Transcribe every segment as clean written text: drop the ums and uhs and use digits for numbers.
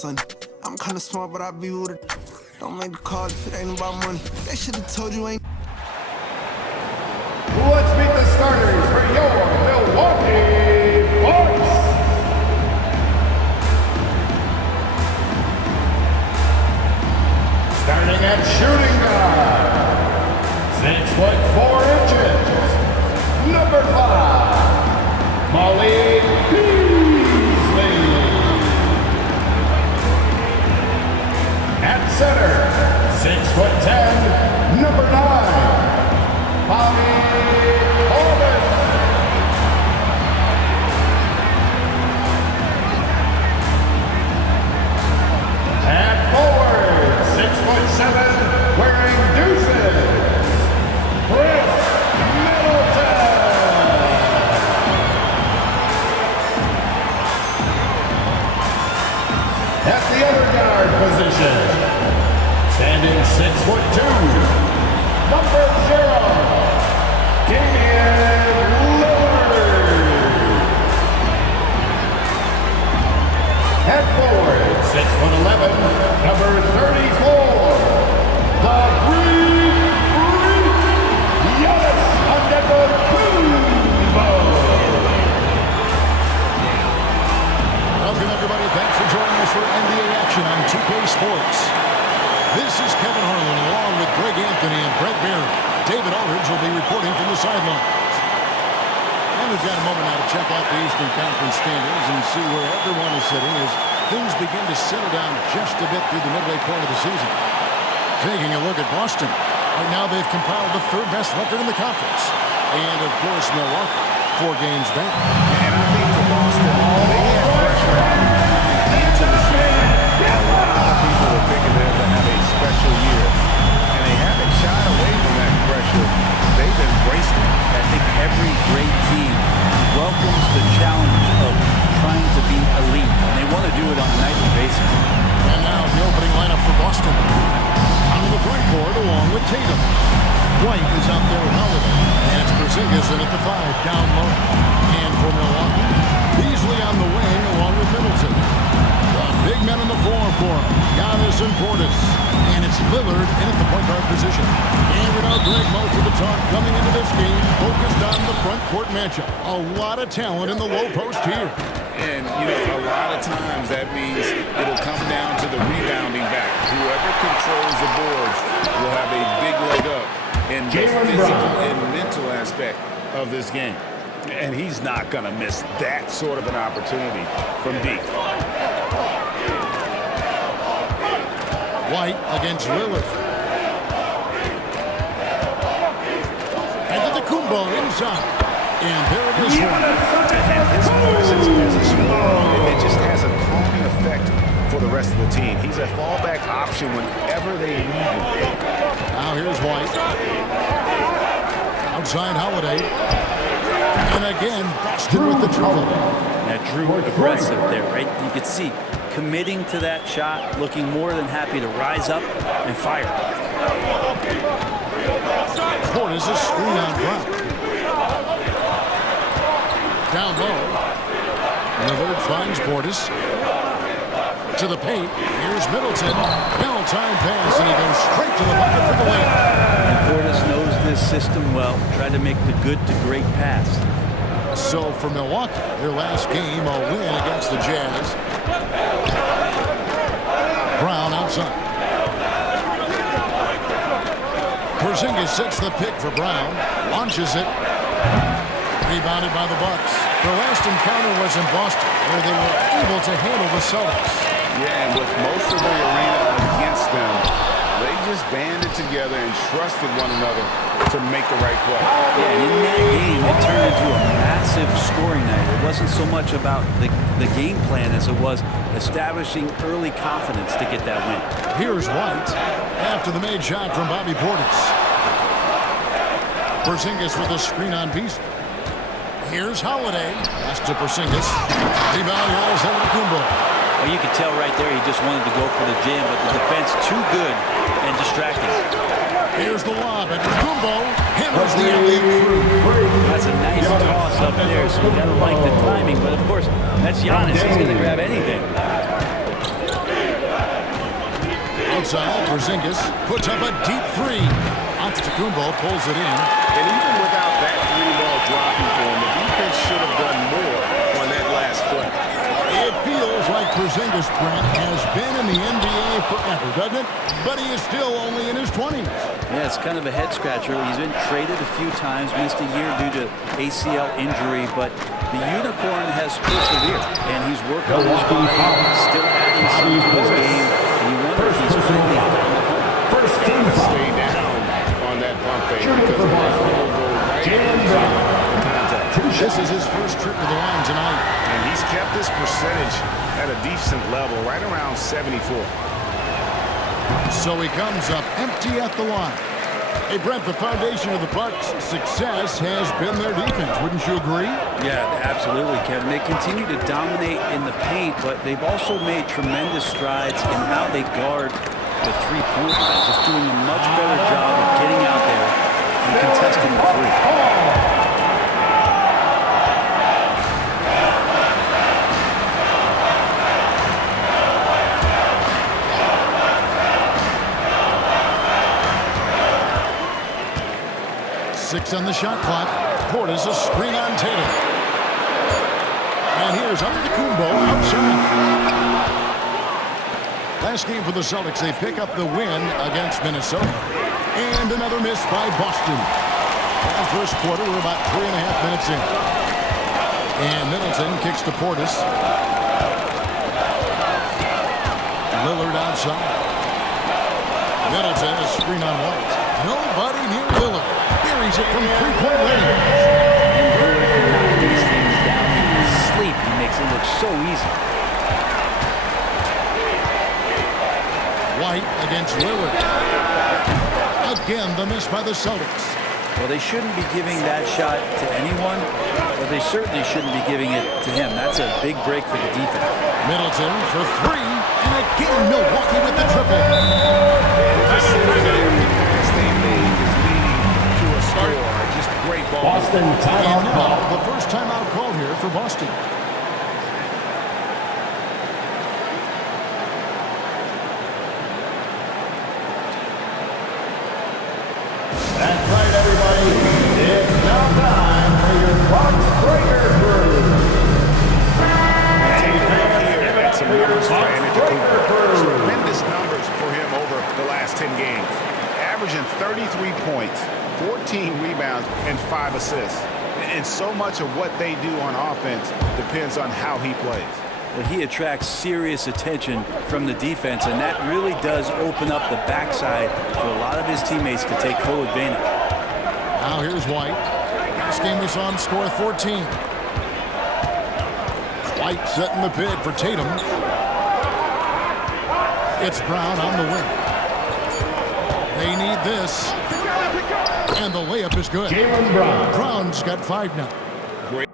sunny. I'm kinda smart, but I be with it. Don't make the call if it ain't about money. They should've told you ain't. Let's meet the starters for your Milwaukee Bucks. Starting at shooting guard, 6'4", number 5, Malik Beasley. At center, 6'10", number 9, Bobby Portis. At forward, 6'7", wearing deuces, Chris Middleton. At the other guard position, standing 6'2", number 0, Damian Lillard. At forward, 6'11", number 34, the Greek Freak, Giannis Antetokounmpo. Welcome, everybody. Thanks for joining us for NBA action on 2K Sports. This is Kevin Harlan along with Greg Anthony and Brett Barry. David Aldridge will be reporting from the sidelines. And we've got a moment now to check out the Eastern Conference standings and see where everyone is sitting as things begin to settle down just a bit through the midway point of the season. Taking a look at Boston. Right now they've compiled the third best record in the conference. And, of course, Milwaukee, 4 games back. And I think for Boston, they had pressure into the season. A lot of people were thinking they're going to have a special year. And they haven't shied away from that pressure. They've embraced it. I think every great team welcomes the challenge of trying to be elite. And they want to do it on a nightly basis. And now the opening lineup for Boston. Out of the front court along with Tatum. White is out there with Holiday. And it's Porzingis in at the 5 down low. And for Milwaukee, Beasley on the wing along with Middleton. The big men on the floor for him, Giannis and Portis. And it's Lillard in at the point guard position. And we know, Greg, most of the talk coming into this game focused on the front court matchup. A lot of talent in the low post here. And, you know, a lot of times that means it'll come down to the rebounding back. Whoever controls the boards will have a big leg up in the physical and mental aspect of this game. And he's not going to miss that sort of an opportunity from deep. White against Lillard. Antetokounmpo inside. And there it is. And his presence as a scorer, it just has a calming effect for the rest of the team. He's a fallback option whenever they need him. Now here's White. Outside Holiday. And again, Boston with the triple. That Drew aggressive there, right? You could see committing to that shot, looking more than happy to rise up and fire. Portis is screen on Brown. Down low. Lillard finds Portis. To the paint. Here's Middleton. Bell-time pass, and he goes straight to the bucket for the layup. And Portis knows this system well. Tried to make the good to great pass. So for Milwaukee, their last game, a win against the Jazz. Brown outside. Porzingis sets the pick for Brown. Launches it. Rebounded by the Bucks. Their last encounter was in Boston, where they were able to handle the Celtics. Yeah, and with most of the arena against them, they just banded together and trusted one another to make the right play. Yeah, and in that game, it turned into a massive scoring night. It wasn't so much about the game plan as it was establishing early confidence to get that win. Here's White after the made shot from Bobby Portis. Porzingis with a screen on Beasley. Here's Holiday. Pass to Porzingis. Rebound Giannis Antetokounmpo. Well, you could tell right there he just wanted to go for the jam, but the defense too good and distracting. Here's the lob, and Antetokounmpo hammers the alley-oop through. That's a nice toss up there, so you gotta like the timing. But of course, that's Giannis. He's gonna grab anything. outside. Porzingis puts up a deep three. Antetokounmpo pulls it in. And even without that three-ball dropping for him, the defense should have done more on that last play. It feels like Porzingis, Brent, has been in the NBA forever, doesn't it? But he is still only in his 20s. Yeah, it's kind of a head-scratcher. He's been traded a few times, missed a year due to ACL injury, but the Unicorn has persevered, and he's worked on his body, still adding some to his game, and you wonder if he's finally found a home. First team foul. Stay down on that bump fake Shooting because for the ball Boston. will go right Jaylen into Brown. contact. This is his first trip to the line tonight. And he's kept this percentage at a decent level, right around 74. So he comes up empty at the line. Hey, Brent, the foundation of the Bucks' success has been their defense. Wouldn't you agree? Yeah, absolutely, Kevin. They continue to dominate in the paint, but they've also made tremendous strides in how they guard the three-point line, just doing a much better job of getting out there and contesting the three. 6 on the shot clock. Portis a screen on Tatum. And here's Antetokounmpo outside. Last game for the Celtics, they pick up the win against Minnesota. And another miss by Boston. Well, first quarter, we're about 3.5 minutes in. And Middleton kicks to Portis. Lillard outside. Middleton a screen on White. Nobody near Lillard. Buries it from three-point range. And Lillard can knock these things down in his sleep. He makes it look so easy. White against Lillard. Again, the miss by the Celtics. Well, they shouldn't be giving that shot to anyone, but they certainly shouldn't be giving it to him. That's a big break for the defense. Middleton for 3, and again Milwaukee with the triple. Just great ball. Boston timeout And call. now, the first timeout called here for Boston. That's right, everybody. It's now time for your Bucks Breaker Crew. Take a look here at some numbers for Antetokounmpo. Tremendous numbers for him over the last 10 games. Averaging 33 points, 14 rebounds, and 5 assists. And so much of what they do on offense depends on how he plays. Well, he attracts serious attention from the defense, and that really does open up the backside for a lot of his teammates to take full advantage. Now here's White. Last game we saw him score 14. White setting the pit for Tatum. It's Brown on the wing. They need this. And the layup is good. Jaylen Brown. Brown's got 5 now. Great.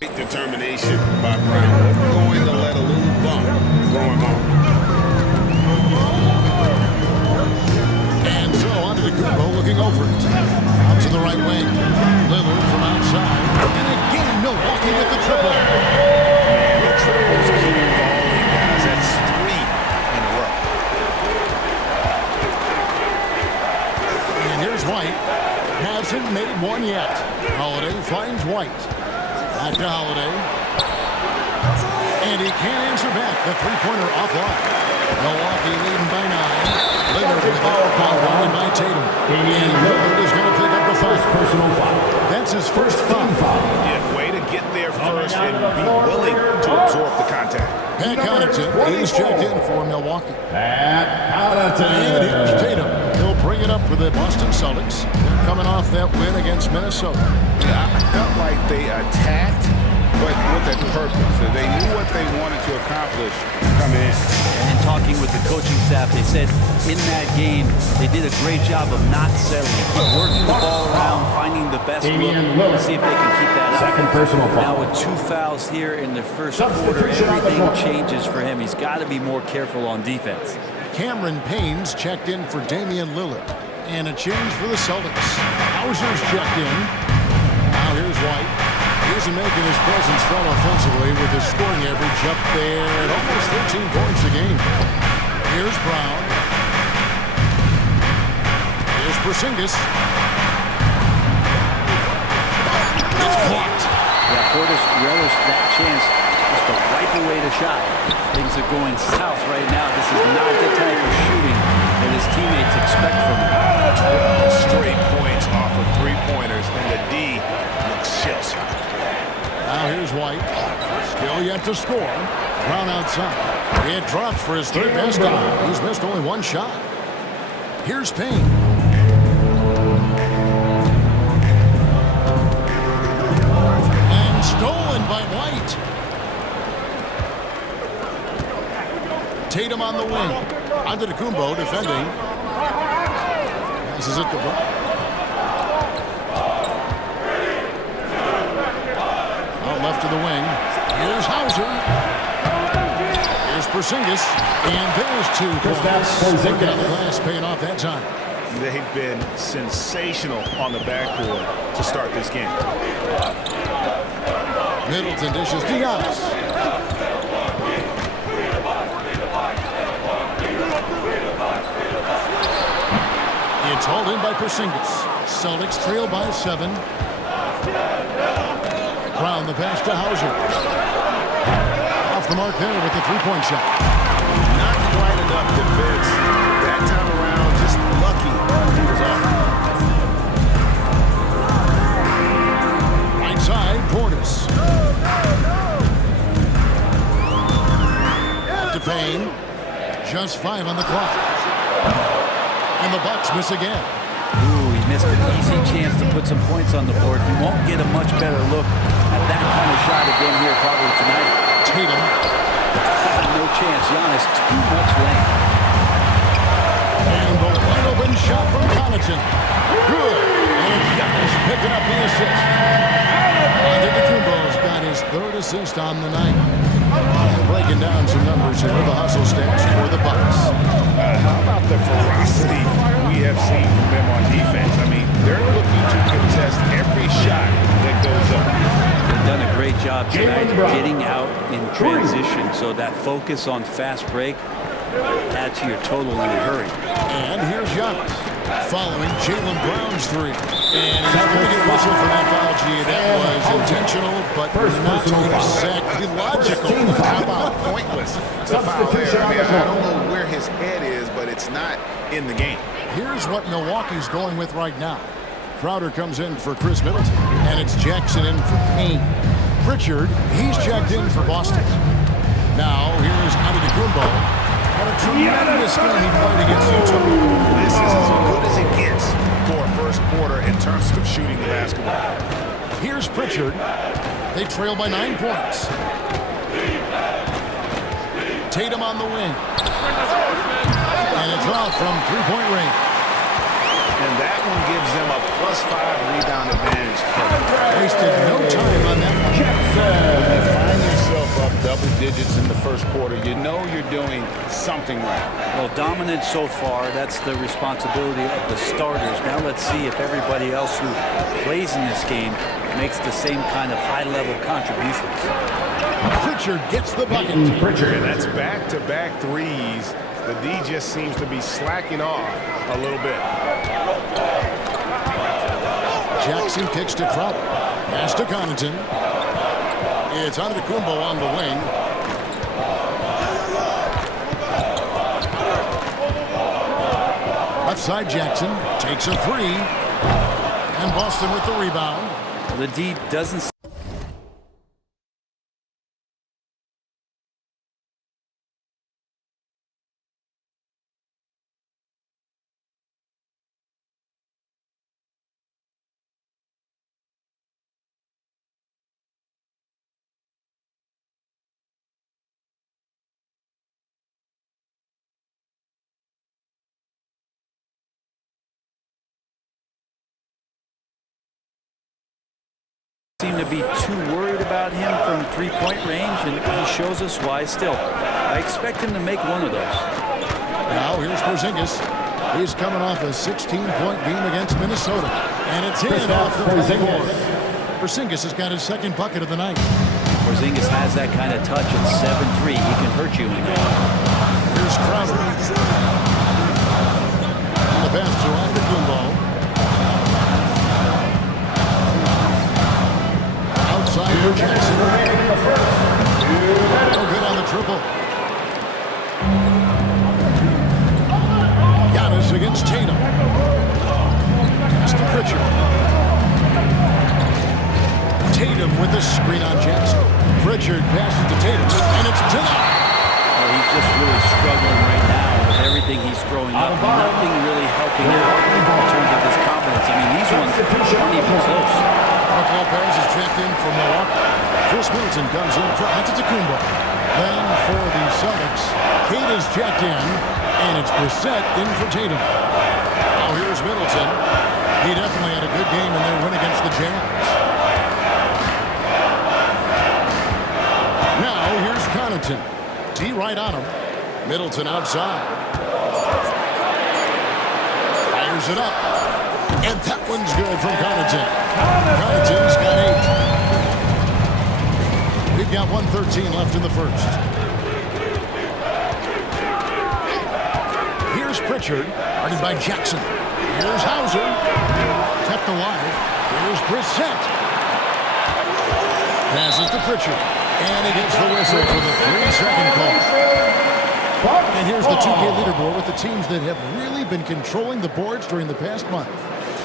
Great determination by Brown. Going to let a little bump throw him off. And so onto the Antetokounmpo looking over it. Out to the right wing. Lillard from outside. And again, Milwaukee with the triple. Man, the triples keep falling, guys. That's 3 in a row. And here's White. Hasn't made one yet. Holiday finds White. Back to Holiday. And he can't answer back. The three-pointer offline. Milwaukee leading by 9. Lillard with it. Rebounded by Tatum. And Lillard is going to pick up the first personal foul. That's his first foul. Yeah, way to get there first and be willing to absorb the contact. Pat Connaughton is checked in for Milwaukee. Pat Connaughton. And here's Tatum. He'll bring it up for the Boston Celtics. They're coming off that win against Minnesota. Yeah, I felt like they attacked but with a purpose. So they knew what they wanted to accomplish coming in. And in talking with the coaching staff, they said in that game, they did a great job of not settling, working the ball around, finding the best look, and see if they can keep that up. Second personal foul. Now with 2 fouls here in the first quarter, everything changes for him. He's got to be more careful on defense. Cameron Payne's checked in for Damian Lillard. And a change for the Celtics. Hauser's checked in. Now here's White. He isn't making his presence felt offensively with his scoring average up there at almost 13 points a game. Here's Brown. Here's Porzingis. It's blocked. Yeah, Portis relished that chance just to wipe away the shot. Things are going south right now. This is not the type of shooting that his teammates expect from him. 12 straight points off of three-pointers, and the D looks shell-shocked. Now here's White. Still yet to score. Brown outside. It drops for his third best game. He's missed only one shot. Here's Payne. And stolen by White. Tatum on the wing. Antetokounmpo defending. Passes it to Brown. Out left to the wing. Here's Hauser. Here's Porzingis. And there's 2 points. Looking at the glass, paying off that time. They've been sensational on the backboard to start this game. Middleton dishes to Giannis. It's hauled in by Porzingis. Celtics trail by 7. Brown the pass to Hauser. Off the mark there with the three-point shot. Not quite enough defense. That time around, just lucky he was off. Right side, Portis. Back to Payne. Just 5 on the clock. And the Bucks miss again. Ooh, he missed an easy chance to put some points on the board. He won't get a much better look at that kind of shot again here probably tonight. Tatum. No chance. Giannis, too much length. And the wide open shot from Connaughton. Good. And Giannis picking up the assist. Antetokounmpo's got his 3rd assist on the night. Breaking down some numbers here, the hustle stats for the Bucks. How about the ferocity we have seen from them on defense? I mean, they're looking to contest every shot that goes up. They've done a great job tonight getting out in transition, so that focus on fast break add to your total in a hurry. And here's Giannis following Jaylen Brown's 3. And he's going to get whistle for that foul, G. That was intentional, but not exactly logical. How about pointless? The foul there. I mean, I don't know where his head is, but it's not in the game. Here's what Milwaukee's going with right now. Crowder comes in for Chris Middleton, and it's Jackson in for Payne. Pritchard, he's checked in for Boston. Now, here's Antetokounmpo. What a tremendous game he played against Utah. This is as good as it gets for a first quarter in terms of shooting the basketball. Here's Pritchard. They trail by 9 points. Tatum on the wing. And it's out from three-point range. And that one gives them a +5 rebound advantage. Wasted no time on that one. When you find yourself up double digits in the first quarter, you know you're doing something right. Well, dominant so far. That's the responsibility of the starters. Now let's see if everybody else who plays in this game makes the same kind of high-level contributions. Pritchard gets the bucket. Pritchard, that's back-to-back threes. The D just seems to be slacking off a little bit. Jackson kicks to Crowder. Pass to Connaughton. It's Antetokounmpo on the wing. Left side Jackson takes a 3. And Boston with the rebound. The D doesn't seem to be too worried about him from three-point range, and he shows us why still. I expect him to make one of those. Now here's Porzingis. He's coming off a 16-point game against Minnesota. And it's in off the board. Porzingis has got his second bucket of the night. Porzingis has that kind of touch at 7'3". He can hurt you in there. Here's Crowder. And the pass to Antetokounmpo. Outside for Jackson. No good on the triple. Giannis against Tatum. Pass to Pritchard. Tatum with the screen on Jackson. Pritchard passes to Tatum, and it's denied. Well, he's just really struggling right now with everything he's throwing up. Nothing really helping out in terms of his confidence. I mean, these ones aren't even close. Brook Lopez is checked in for Milwaukee. Chris Middleton comes in for Antetokounmpo. Then for the Celtics, Cade is checked in, and it's Brissett in for Tatum. Now here's Middleton. He definitely had a good game in their win against the Jazz. Now here's Connaughton. D right on him. Middleton outside. Fires it up. And that one's good from Connaughton. Connaughton's got 8. We've got 1:13 left in the first. Here's Pritchard, guarded by Jackson. Here's Hauser, kept alive. Here's Brissett. Passes to Pritchard, and he gets the whistle for the 3-second call. And here's the 2K leaderboard with the teams that have really been controlling the boards during the past month.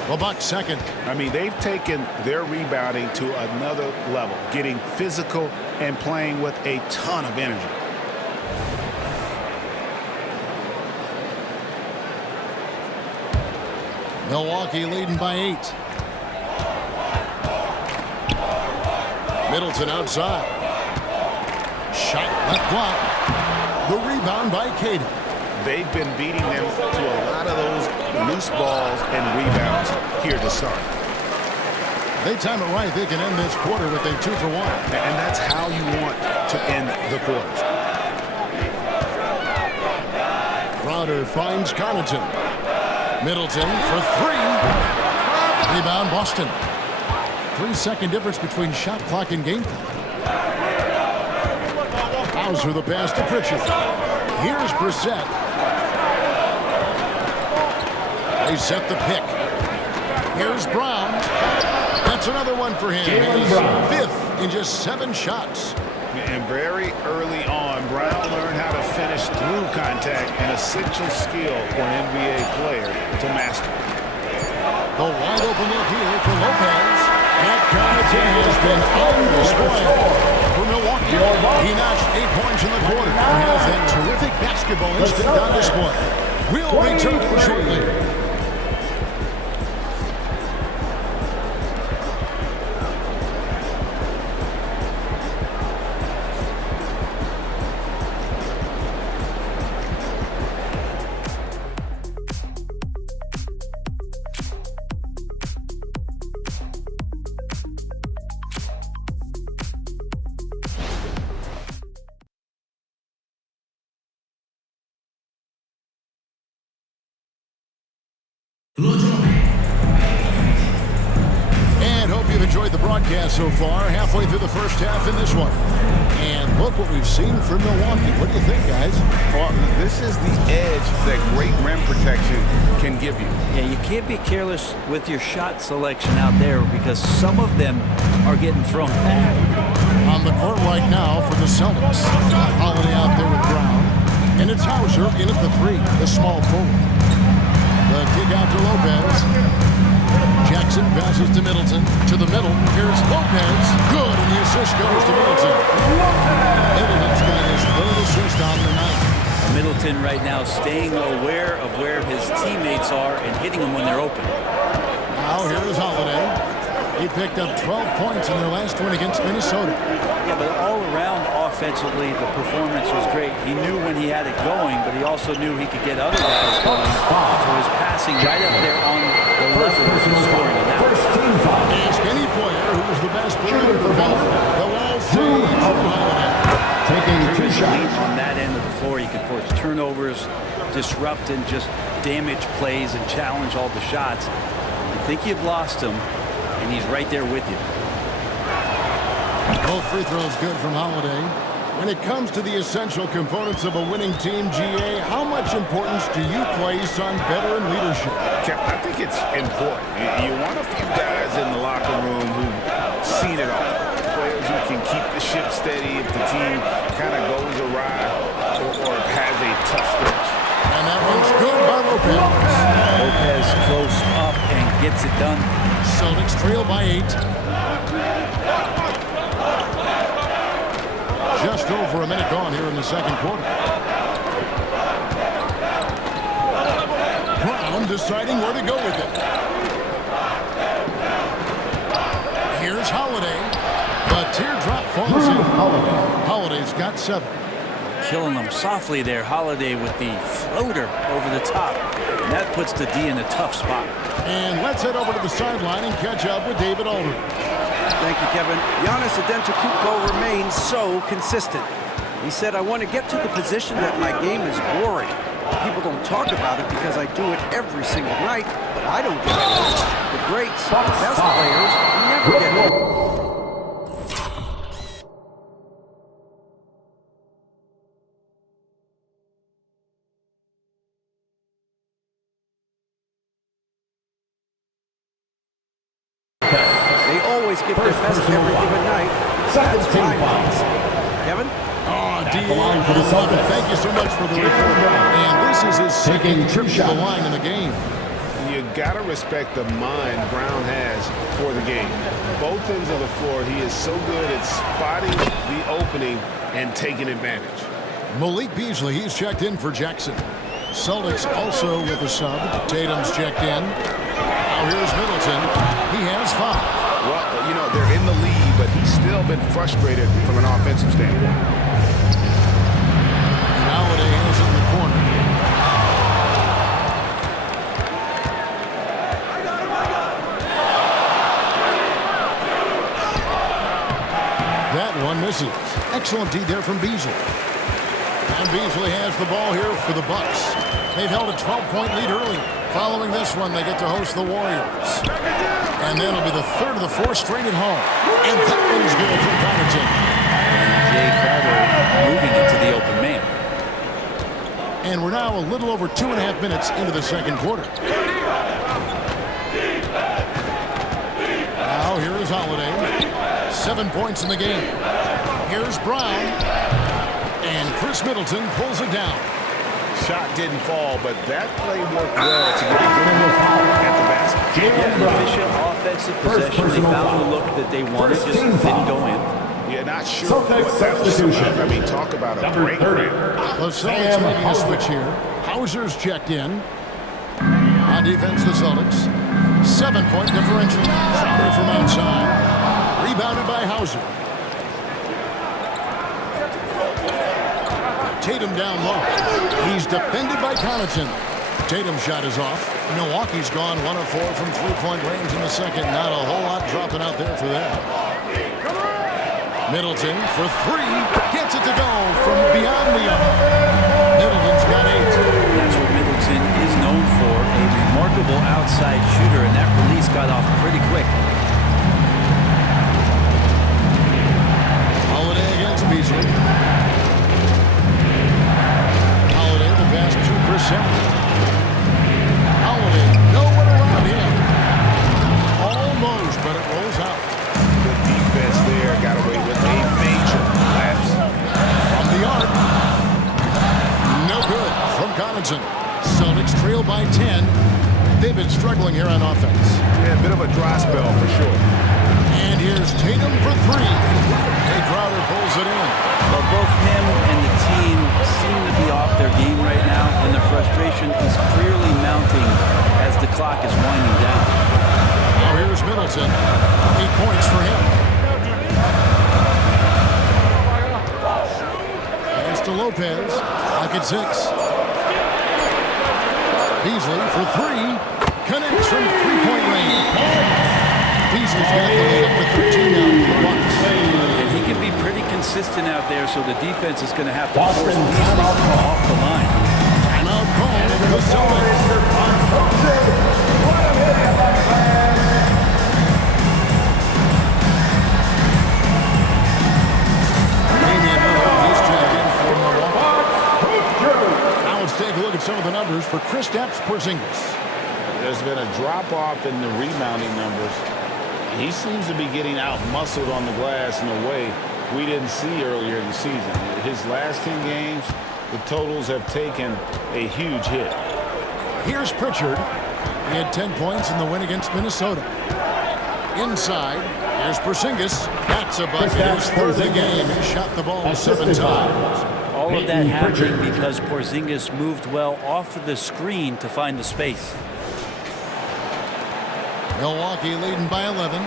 The Bucks second. I mean, they've taken their rebounding to another level, getting physical and playing with a ton of energy. Milwaukee leading by 8. Middleton outside. Shot left block. The rebound by Cade. They've been beating them to a lot of those loose balls and rebounds here to start. They time it right. They can end this quarter with a 2-for-1. And that's how you want to end the quarters. Crowder finds Connaughton. Middleton for 3. Rebound Boston. 3-second difference between shot clock and game clock. Hauser the pass to Pritchard. Here's Brissett. They set the pick. Here's Brown. That's another one for him. He's 5th in just 7 shots. And very early on, Brown learned how to finish through contact, an essential skill for an NBA player to master. The wide open look here for Lopez. And Connaughton has been on display for Milwaukee. He notched 8 points in the quarter and has that terrific basketball instinct on display. We'll return shortly. And hope you've enjoyed the broadcast so far. Halfway through the first half in this one. And look what we've seen from Milwaukee. What do you think, guys? Well, this is the edge that great rim protection can give you. Yeah, you can't be careless with your shot selection out there because some of them are getting thrown back. On the court right now for the Celtics. Holiday out there with Brown. And it's Hauser in at the 3, the small forward. The kick out to Lopez. Jackson passes to Middleton. To the middle. Here's Lopez. Good, and the assist goes to Middleton. Middleton's got his 3rd assist on the night. Middleton right now staying aware of where his teammates are and hitting them when they're open. Now here's Holiday. He picked up 12 points in their last win against Minnesota. Yeah, but all around offensively, the performance was great. He knew when he had it going, but he also knew he could get other guys going. So his passing right up there on the level of his scoring. And that Ask any player who's the best player in the film. They'll all say Jrue Holiday. Jrue is elite on that end of the floor. He can force turnovers, disrupt and just damage plays and challenge all the shots. You think you've lost him, and he's right there with you. Both free throws good from Holiday. When it comes to the essential components of a winning team, GA, how much importance do you place on veteran leadership? I think it's important. You want a few guys in the locker room who've seen it all. Players who can keep the ship steady if the team kind of goes awry or has a tough stretch. And that one's good by Lopez. Lopez close up and gets it done. Celtics trail by 8. Just over a minute gone here in the second quarter. Brown deciding where to go with it. Here's Holiday. The teardrop falls in. Holiday's got 7. Killing them softly there. Holiday with the floater over the top. And that puts the D in a tough spot. And let's head over to the sideline and catch up with David Aldridge. Thank you, Kevin. Giannis Antetokounmpo remains so consistent. He said, I want to get to the position that my game is boring. People don't talk about it because I do it every single night, but I don't get it. The greats, the best players, never get it. They always give their best every given night. That's my policy. Kevin? Thank you so much for the report. And this is his second trip to the line in the game. You got to respect the mind Brown has for the game. Both ends of the floor, he is so good at spotting the opening and taking advantage. Malik Beasley, he's checked in for Jackson. Celtics also with a sub. Tatum's checked in. Now here's Middleton. He has 5. Well, you know, they're in the lead, but he's still been frustrated from an offensive standpoint. And Holiday has it in the corner. That one misses. Excellent D there from Beasley. And Beasley has the ball here for the Bucks. They've held a 12-point lead early. Following this one, they get to host the Warriors. And then it'll be the third of the 4 straight at home. And that one's good for Connaughton. Jay Crowder moving into the open man. And we're now a little over 2.5 minutes into the second quarter. Now here is Holiday. 7 points in the game. Here's Brown. And Chris Middleton pulls it down. Shot didn't fall, but that play worked well to get at the basket. Yeah, an efficient offensive possession. They found the look that they wanted, just didn't go in. Yeah, not sure what that was about. I mean, talk about a break. The Celtics making a switch here. Hauser's checked in. On defense, the Celtics. 7-point differential. Crowder from outside. Rebounded by Hauser. Tatum down low. He's defended by Connaughton. Tatum's shot is off. Milwaukee's gone 1 of 4 from 3-point range in the second. Not a whole lot dropping out there for them. Middleton for 3. Gets it to go from beyond the arc. Middleton's got 8. That's what Middleton is known for, a remarkable outside shooter, and that release got off pretty quick. Holiday against Beasley. Holiday the pass to Brissett. Holiday, no one around him. Almost, but it rolls out. The defense there got away with a major lapse. From the arc. No good from Connaughton. Celtics trail by 10. They've been struggling here on offense. Yeah, a bit of a dry spell for sure. And here's Tatum for 3. Jay Crowder pulls it in. Well, both him and the team seem to be off their game right now, and the frustration is clearly mounting as the clock is winding down. Now here's Middleton. 8 points for him. Pass to Lopez. Clock at 6. Beasley for 3. Connects from 3-point range. Beasley's got the lead up to 13 now for the Bucks. And he can be pretty consistent out there, so the defense is going to have to force Beasley off the line. Timeout call for the Celtics. Now let's take a look at some of the numbers for Kristaps Porzingis. There's been a drop-off in the rebounding numbers. He seems to be getting out-muscled on the glass in a way we didn't see earlier in the season. His last 10 games, the totals have taken a huge hit. Here's Pritchard. He had 10 points in the win against Minnesota. Inside, here's Porzingis. That's a bucket. His third of the game. He shot the ball 7 times. All of that happening because Porzingis moved well off of the screen to find the space. Milwaukee leading by 11.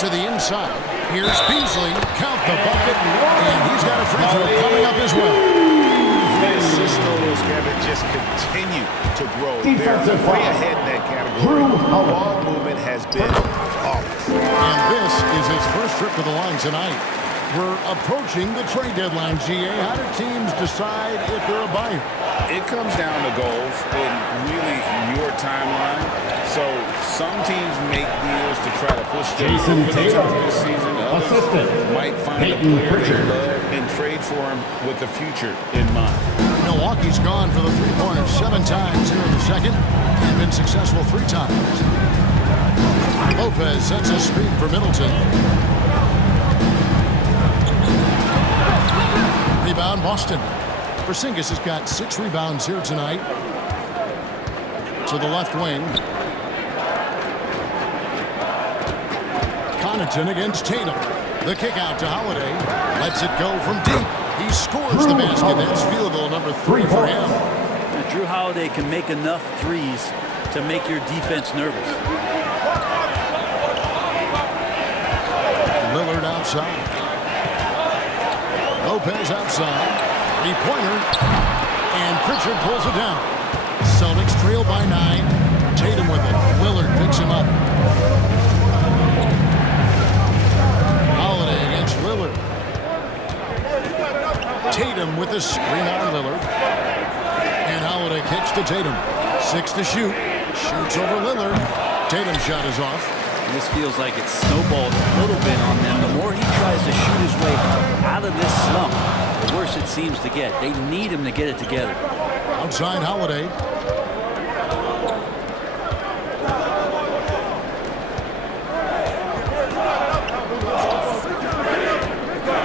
To the inside. Here's Beasley. Count the bucket. And he's got a free throw coming up as well. The assist totals, Kevin, just continue to grow. They're way ahead in that category. Ball movement has been flawless. And this is his first trip to the line tonight. We're approaching the trade deadline, GA. How do teams decide if they're a buyer? It comes down to goals and really your timeline. So some teams make deals to try to push them over the top this season. Others might find a player they love and trade for him with the future in mind. Milwaukee's gone for the three-pointer 7 times here in the second and been successful 3 times. Lopez sets a screen for Middleton. Rebound, Boston. Porzingis has got 6 rebounds here tonight. To the left wing. Connaughton against Tatum. The kick out to Holiday. Lets it go from deep. He scores the basket. That's field goal number 3 for him. Now, Drew Holiday can make enough threes to make your defense nervous. Lillard outside. Lopez outside. 3-pointer. And Pritchard pulls it down. Celtics trail by 9. Tatum with it. Lillard picks him up. Holiday against Lillard. Tatum with a screen on Lillard. And Holiday kicks to Tatum. 6 to shoot. Shoots over Lillard. Tatum's shot is off. This feels like it's snowballed a little bit on them. The more he tries to shoot his way out of this slump, the worse it seems to get. They need him to get it together. Outside Holiday.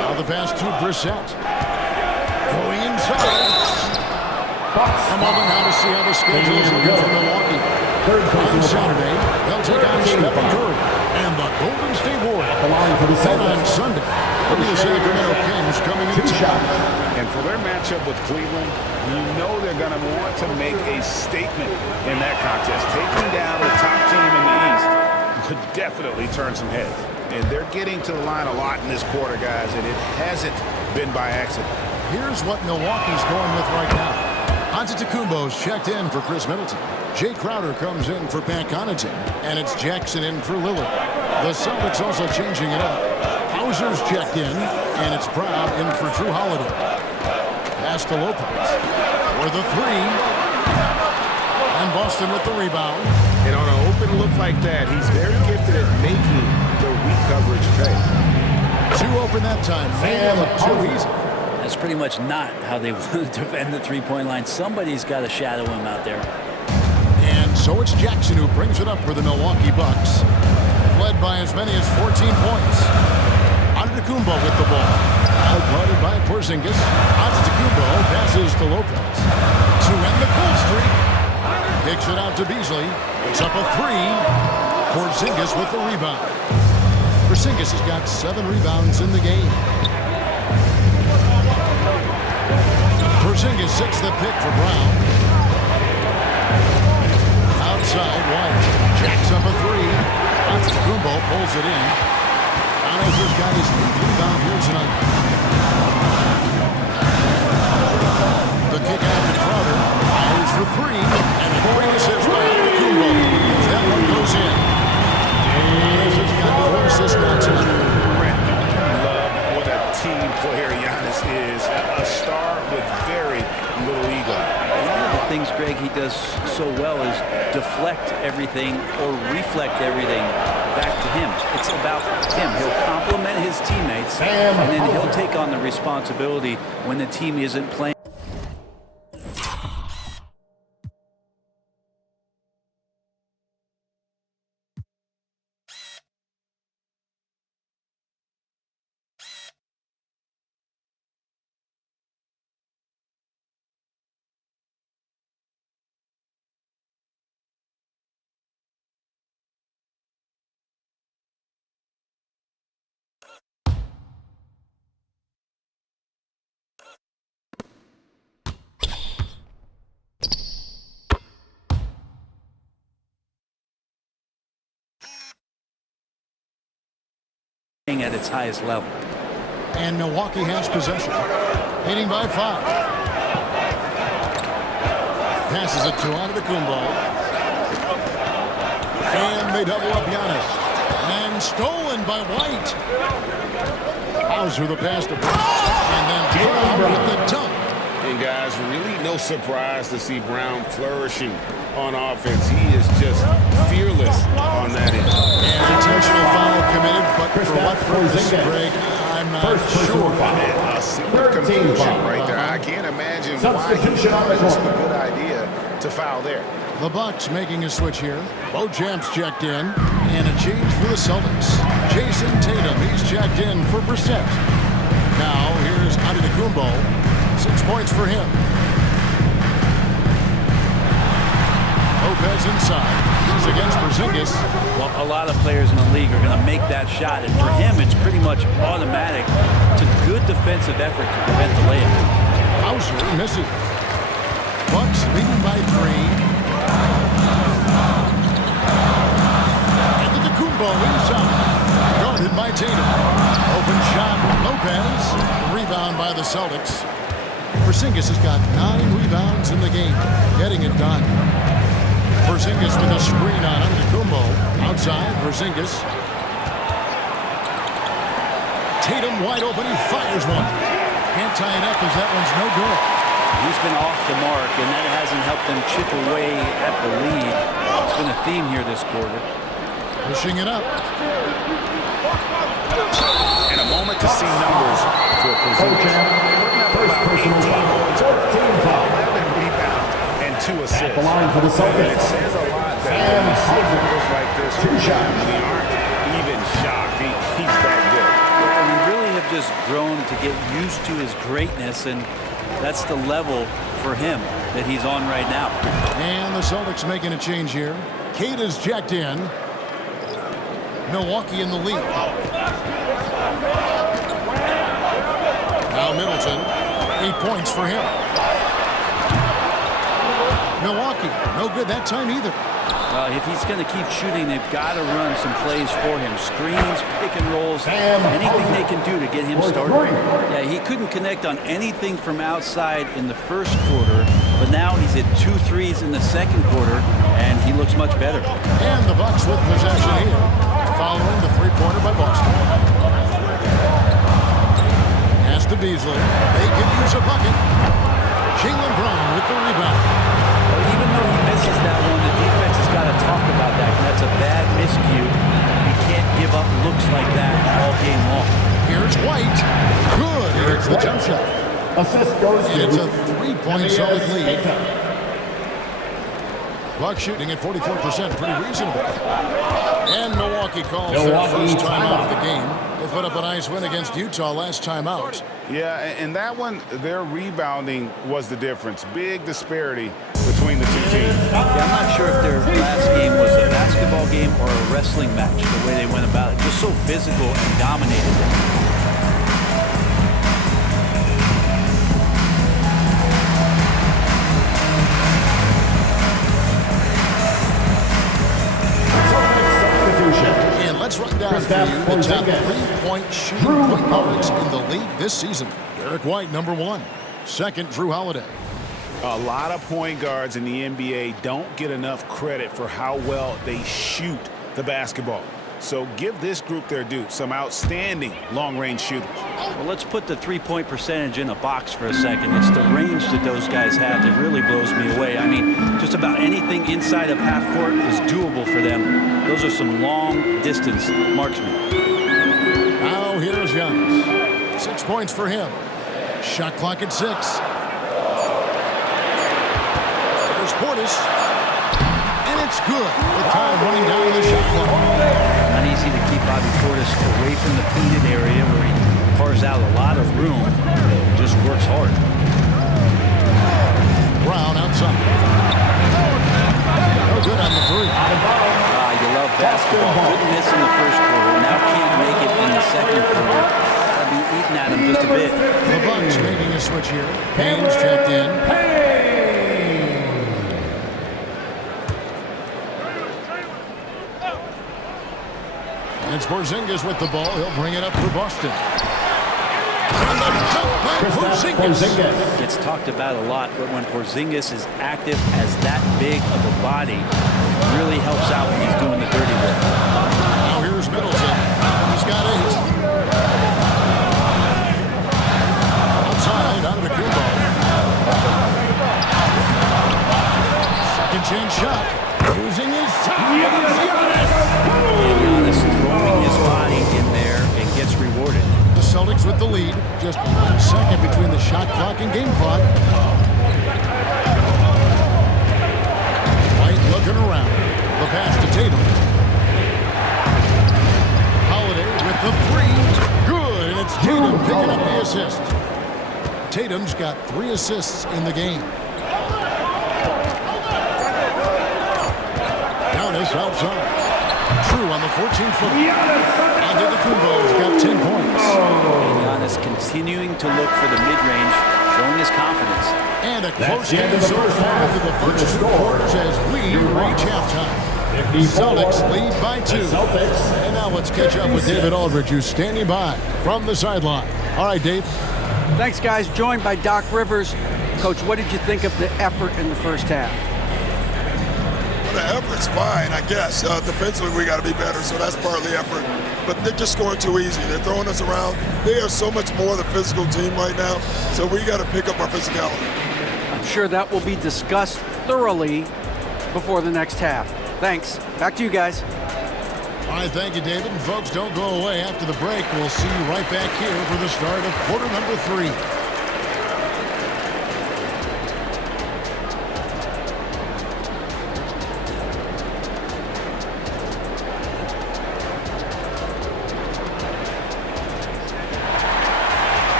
Now the pass to Brissett. Going inside. A moment now to see how the schedule is looking for Milwaukee. On Saturday, they'll take on Stephen Curry and the Golden State Warriors. Then on Sunday, it'll be the Sacramento Kings coming into town. And for their matchup with Cleveland, you know they're going to want to make a statement in that contest. Taking down the top team in the East could definitely turn some heads. And they're getting to the line a lot in this quarter, guys, and it hasn't been by accident. Here's what Milwaukee's going with right now. Antetokounmpo's checked in for Chris Middleton. Jay Crowder comes in for Pat Connaughton. And it's Jackson in for Lillard. The Celtics also changing it up. Hauser's checked in, and it's Brown in for Drew Holiday. Pass to Lopez. For the 3. And Boston with the rebound. And on an open look like that, he's very gifted at making the weak coverage pay. 2 open that time. Man, look too easy. That's pretty much not how they want to defend the three-point line. Somebody's got to shadow him out there. And so it's Jackson who brings it up for the Milwaukee Bucks. Led by as many as 14 points. Antetokounmpo with the ball. Outguarded by Porzingis. Antetokounmpo passes to Lopez. To end the cold streak. Kicks it out to Beasley. It's up a 3. Porzingis with the rebound. Porzingis has got 7 rebounds in the game. Porzingis sets the pick for Brown. Outside White. Jacks up a 3. Antetokounmpo pulls it in. Giannis has got his 8th rebound here tonight. The kick out to Crowder. Fires for 3. And a great assist by Antetokounmpo. That one goes in. things, Greg, he does so well is deflect everything or reflect everything back to him. It's about him. He'll compliment his teammates, and then he'll take on the responsibility when the team isn't playing. At its highest level. And Milwaukee has possession. Leading by 5. Passes it to Antetokounmpo. And they double up Giannis. And stolen by White. Hauser the pass to Brown. And then Brown with the dunk. Hey guys, really no surprise to see Brown flourishing on offense. He is just fearless on that end. And intentional foul committed, but for what purpose, Greg, I'm not sure. A single confusion right there. I can't imagine why he thought it was a good idea to foul there. The Bucks making a switch here. Beauchamp's checked in, and a change for the Celtics. Jason Tatum, he's checked in for Brissett. Now here's Antetokounmpo. 6 points for him. Lopez inside. He's against Porzingis. Well, a lot of players in the league are going to make that shot, and for him, it's pretty much automatic. It's a good defensive effort to prevent the layup. Hauser misses. Bucks leading by 3. Antetokounmpo inside. Guarded by Tatum. Open shot. Lopez. Rebound by the Celtics. Porzingis has got 9 rebounds in the game. Getting it done. Porzingis with a screen on Antetokounmpo. Outside, Porzingis. Tatum wide open. He fires one. Can't tie it up as that one's no good. He's been off the mark, and that hasn't helped them chip away at the lead. It's been a theme here this quarter. Pushing it up. And a moment to see numbers for Porzingis. First personal foul. 14 foul. 11 rebounds and 2 assists. The line for the Celtics. It says a lot that when you see numbers like this, we aren't even shocked. He's that good. And we really have just grown to get used to his greatness, and that's the level for him that he's on right now. And the Celtics making a change here. Cade is checked in. Milwaukee in the lead. Now Middleton. 8 points for him. Milwaukee, no good that time either. Well, if he's going to keep shooting, they've got to run some plays for him. Screens, pick and rolls, anything they can do to get him started. Yeah, he couldn't connect on anything from outside in the first quarter, but now he's hit 2 threes in the second quarter, and he looks much better. And the Bucks with possession here, following the 3-pointer by Boston. Pass to Beasley. They can use a bucket. Jaylen Brown with the rebound. Well, even though he misses that one, the defense has got to talk about that. That's a bad miscue. You can't give up looks like that all game long. Here's White. Good. Here's the jump shot. Assist goes And it's a to 3-point solid lead. Bucks shooting at 44%. Pretty reasonable. And Milwaukee calls their first timeout of the game. They put up a nice win against Utah last time out. Yeah, and that one, their rebounding was the difference. Big disparity between the two teams. Yeah, I'm not sure if their last game was a basketball game or a wrestling match, the way they went about it. Just so physical and dominated them. And let's run down for you the top 3-point shooting point guards in the league this season. Derek White, number 1. Second, Drew Holiday. A lot of point guards in the NBA don't get enough credit for how well they shoot the basketball. So give this group their due. Some outstanding long-range shooters. Well, let's put the 3-point percentage in a box for a second. It's the range that those guys have that really blows me away. I about anything inside of half court is doable for them. Those are some long distance marksmen. Now here's Giannis. 6 points for him. Shot clock at 6. There's Portis. And it's good. The time running down to the shot clock. Not easy to keep Bobby Portis away from the painted area where he carves out a lot of room. Just works hard. Brown outside. No good on the three. You love basketball. Couldn't miss in the first quarter. Now can't make it in the second quarter. I'll be eating at him just a bit. The Bucks making a switch here. Payne's checked in. And it's Porzingis with the ball. He'll bring it up for Boston. Porzingis. Gets talked about a lot, but when Porzingis is active as that big of a body, it really helps out when he's doing the dirty work. Now here's Middleton. He's got 8. Outside, out of the Kumbo. Second chance shot. Using his Giannis throwing his body in there and gets rewarded. The Celtics with the lead. Just 1 second between the shot clock and game clock. White looking around. The pass to Tatum. Holiday with the 3. Good, and it's Tatum picking up the assist. Tatum's got 3 assists in the game. Giannis outside. True on the 14-footer. Antetokounmpo's got 10 points. Giannis continuing to look for the mid-range, showing his confidence. And a close game so far to the first 2 quarters as we reach halftime. The Celtics lead by 2. And now let's catch up with David Aldridge, who's standing by from the sideline. All right, Dave. Thanks, guys. Joined by Doc Rivers. Coach, what did you think of the effort in the first half? The effort's fine, I guess. Defensively, we got to be better, so that's partly effort. But they're just scoring too easy. They're throwing us around. They are so much more the physical team right now, so we got to pick up our physicality. I'm sure that will be discussed thoroughly before the next half. Thanks. Back to you guys. All right, thank you, David. And folks, don't go away. After the break, we'll see you right back here for the start of quarter number 3.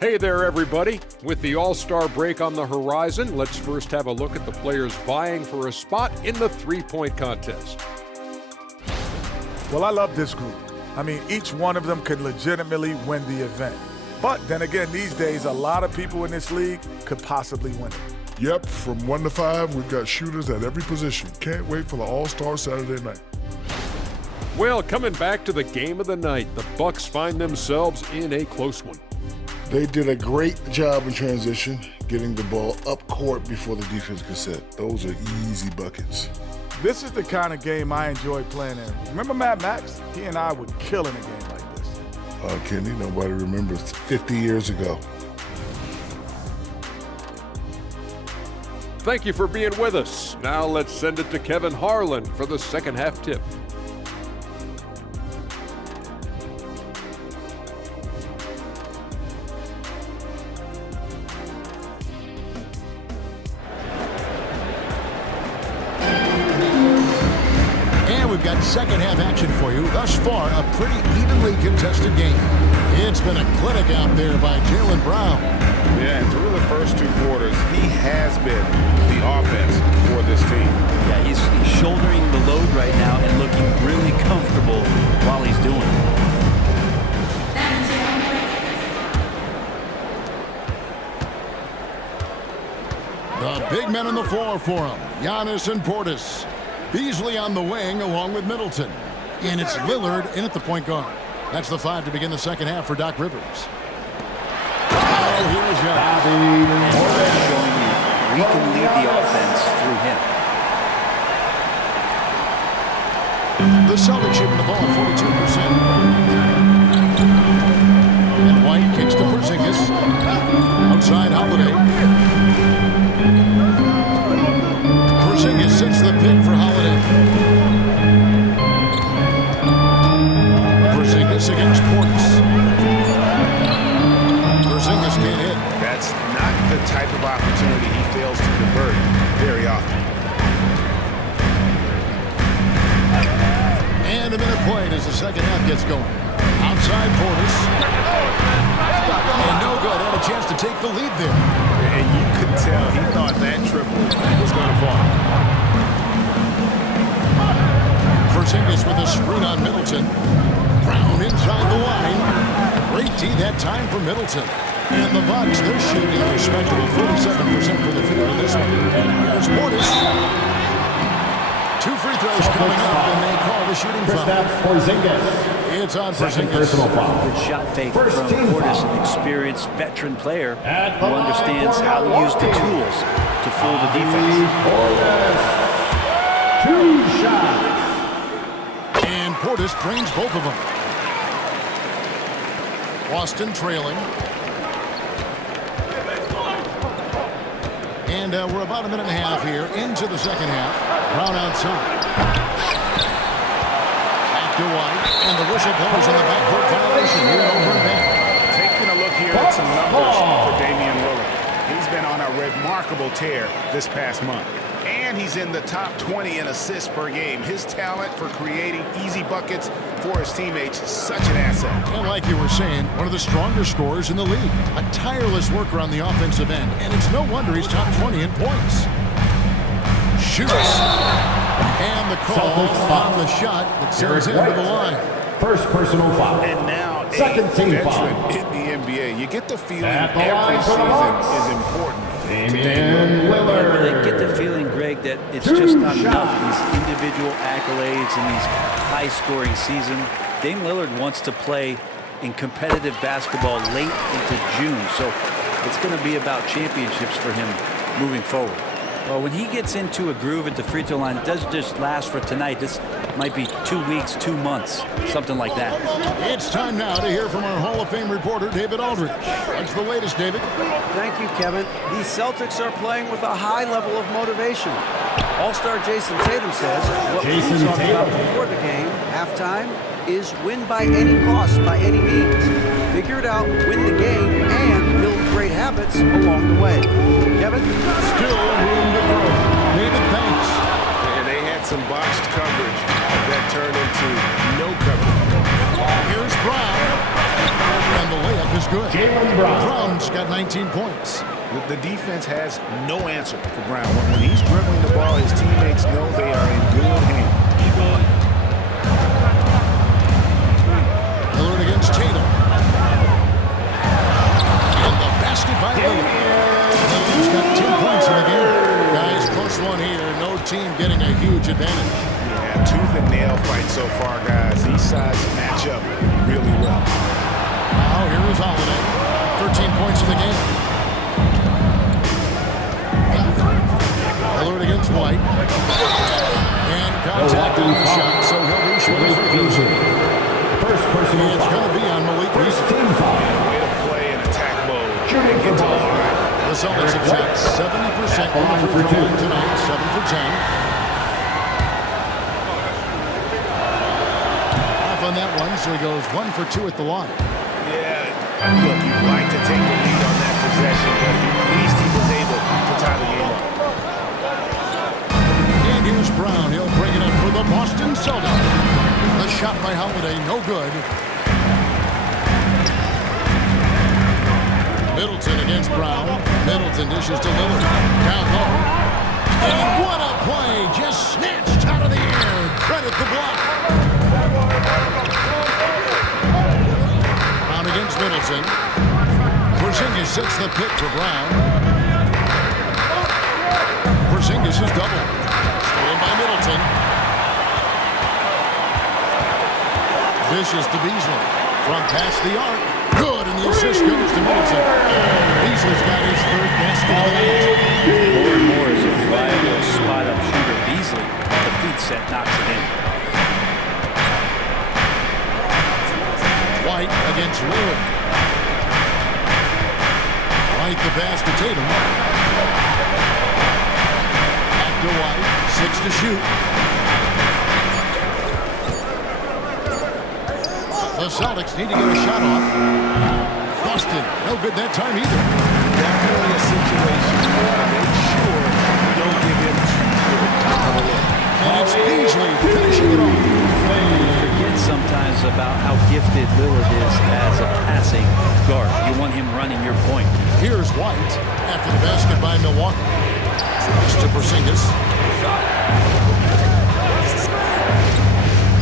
Hey there, everybody. With the All-Star break on the horizon, let's first have a look at the players vying for a spot in the three-point contest. Well, I love this group. I mean, each one of them could legitimately win the event. But then again, these days, a lot of people in this league could possibly win it. Yep, from 1 to 5, we've got shooters at every position. Can't wait for the All-Star Saturday night. Well, coming back to the game of the night, the Bucks find themselves in a close one. They did a great job in transition, getting the ball up court before the defense could set. Those are easy buckets. This is the kind of game I enjoy playing in. Remember Mad Max? He and I would kill in a game like this. Kenny, nobody remembers 50 years ago. Thank you for being with us. Now let's send it to Kevin Harlan for the second half tip. We've got second half action for you. Thus far, a pretty evenly contested game. It's been a clinic out there by Jaylen Brown. Yeah, and through the first 2 quarters, he has been the offense for this team. Yeah, he's shouldering the load right now and looking really comfortable while he's doing it. The big men on the floor for him. Giannis and Portis. Beasley on the wing along with Middleton. And it's Lillard in at the point guard. That's the 5 to begin the second half for Doc Rivers. Oh, here's Giannis. Showing you we can lead the offense through him. The Celtics shooting the ball at 42%. against Portis. Porzingis can't hit. That's not the type of opportunity he fails to convert very often. And a minute played as the second half gets going. Outside Portis. And no good. Had a chance to take the lead there. And you could tell he thought that triple was going to fall. Porzingis with a screen on Middleton. Brown inside the line. Great D that time for Middleton. And the Bucks, they're shooting a respectable 47% for the field in this one. Here's Portis. 2 free throws coming up, and they call the shooting foul. It's on Porzingis. Good shot fake from Portis, an experienced veteran player who understands how to use the tools to fool the defense. 2 shots. And Portis drains both of them. Boston trailing. And we're about a minute and a half here into the second half. Brown outside. Back to White. And the whistle blows on the backcourt violation. Here over and back. Taking a look here at some numbers for Damian Lillard. He's been on a remarkable tear this past month. And he's in the top 20 in assists per game. His talent for creating easy buckets for his teammates is such an asset. And like you were saying, one of the stronger scorers in the league. A tireless worker on the offensive end. And it's no wonder he's top 20 in points. Shoots. And the call on the shot that sends him to the line. First personal foul. And now second team foul. In the NBA, you get the feeling At the every line for the season Bucks. is important. Damian Lillard. I get the feeling, Greg, that it's just not enough, these individual accolades and these high-scoring season. Dame Lillard wants to play in competitive basketball late into June, so it's going to be about championships for him moving forward. Well, when he gets into a groove at the free throw line, it doesn't just last for tonight. This might be 2 weeks, 2 months, something like that. It's time now to hear from our Hall of Fame reporter, David Aldridge. What's the latest, David? Thank you, Kevin. The Celtics are playing with a high level of motivation. All-star Jason Tatum says what we talked about before the game, halftime, is win by any cost, by any means. Figure it out, win the game, and build great habits along the way. Kevin? Still room to grow. David, thanks. And they had some botched coverage that turned into no coverage. Here's Brown. And the layup is good. Jaylen Brown. Brown's got 19 points. The defense has no answer for Brown. When he's dribbling the ball, his teammates know they are in good hands. Lillard against Tatum. And the basket by Lillard. Lillard's got 10 points in the game. Guys, close one here. No team getting a huge advantage. Yeah, tooth and nail fight so far, guys. These sides match up really well. Now here is Holiday. 13 points in the game. Lillard against White. And contact on the shot, so he'll be shooting free throws. First personal foul. It's going to be on Malik Beasley. Team foul. Way to play in attack mode. Shooting Get to the foul. line. The Celtics have shot 70% from the free throw line tonight. 7 for 10. Off on that one, so he goes 1 for 2 at the line. Yeah, look, you'd like to take the lead on that possession, but at least he was able to tie the game up. And here's Brown. He'll bring it up for the Boston Celtics. The shot by Holiday, no good. Middleton against Brown. Middleton dishes to Lillard. Down low. And what a play! Just snatched out of the air. Credit the block. Brown against Middleton. Porzingis sets the pick for Brown. Porzingis is double. Stolen by Middleton. Dishes to Beasley. From past the arc. Good, and the assist goes to Middleton. Beasley's got his third basket of the night. More and more as a reliable spot-up shooter. Beasley, the feet set, knocks it in. White against Lillard. White the pass to Tatum. Back to White. 6 to shoot. The Celtics need to get a shot off. Boston, no good that time either. Definitely a situation where you make sure you don't give him too good of a look. And it's Beasley finishing it off. You forget sometimes about how gifted Lillard is as a passing guard. You want him running your point. Here's White after the basket by Milwaukee. It's to Porzingis.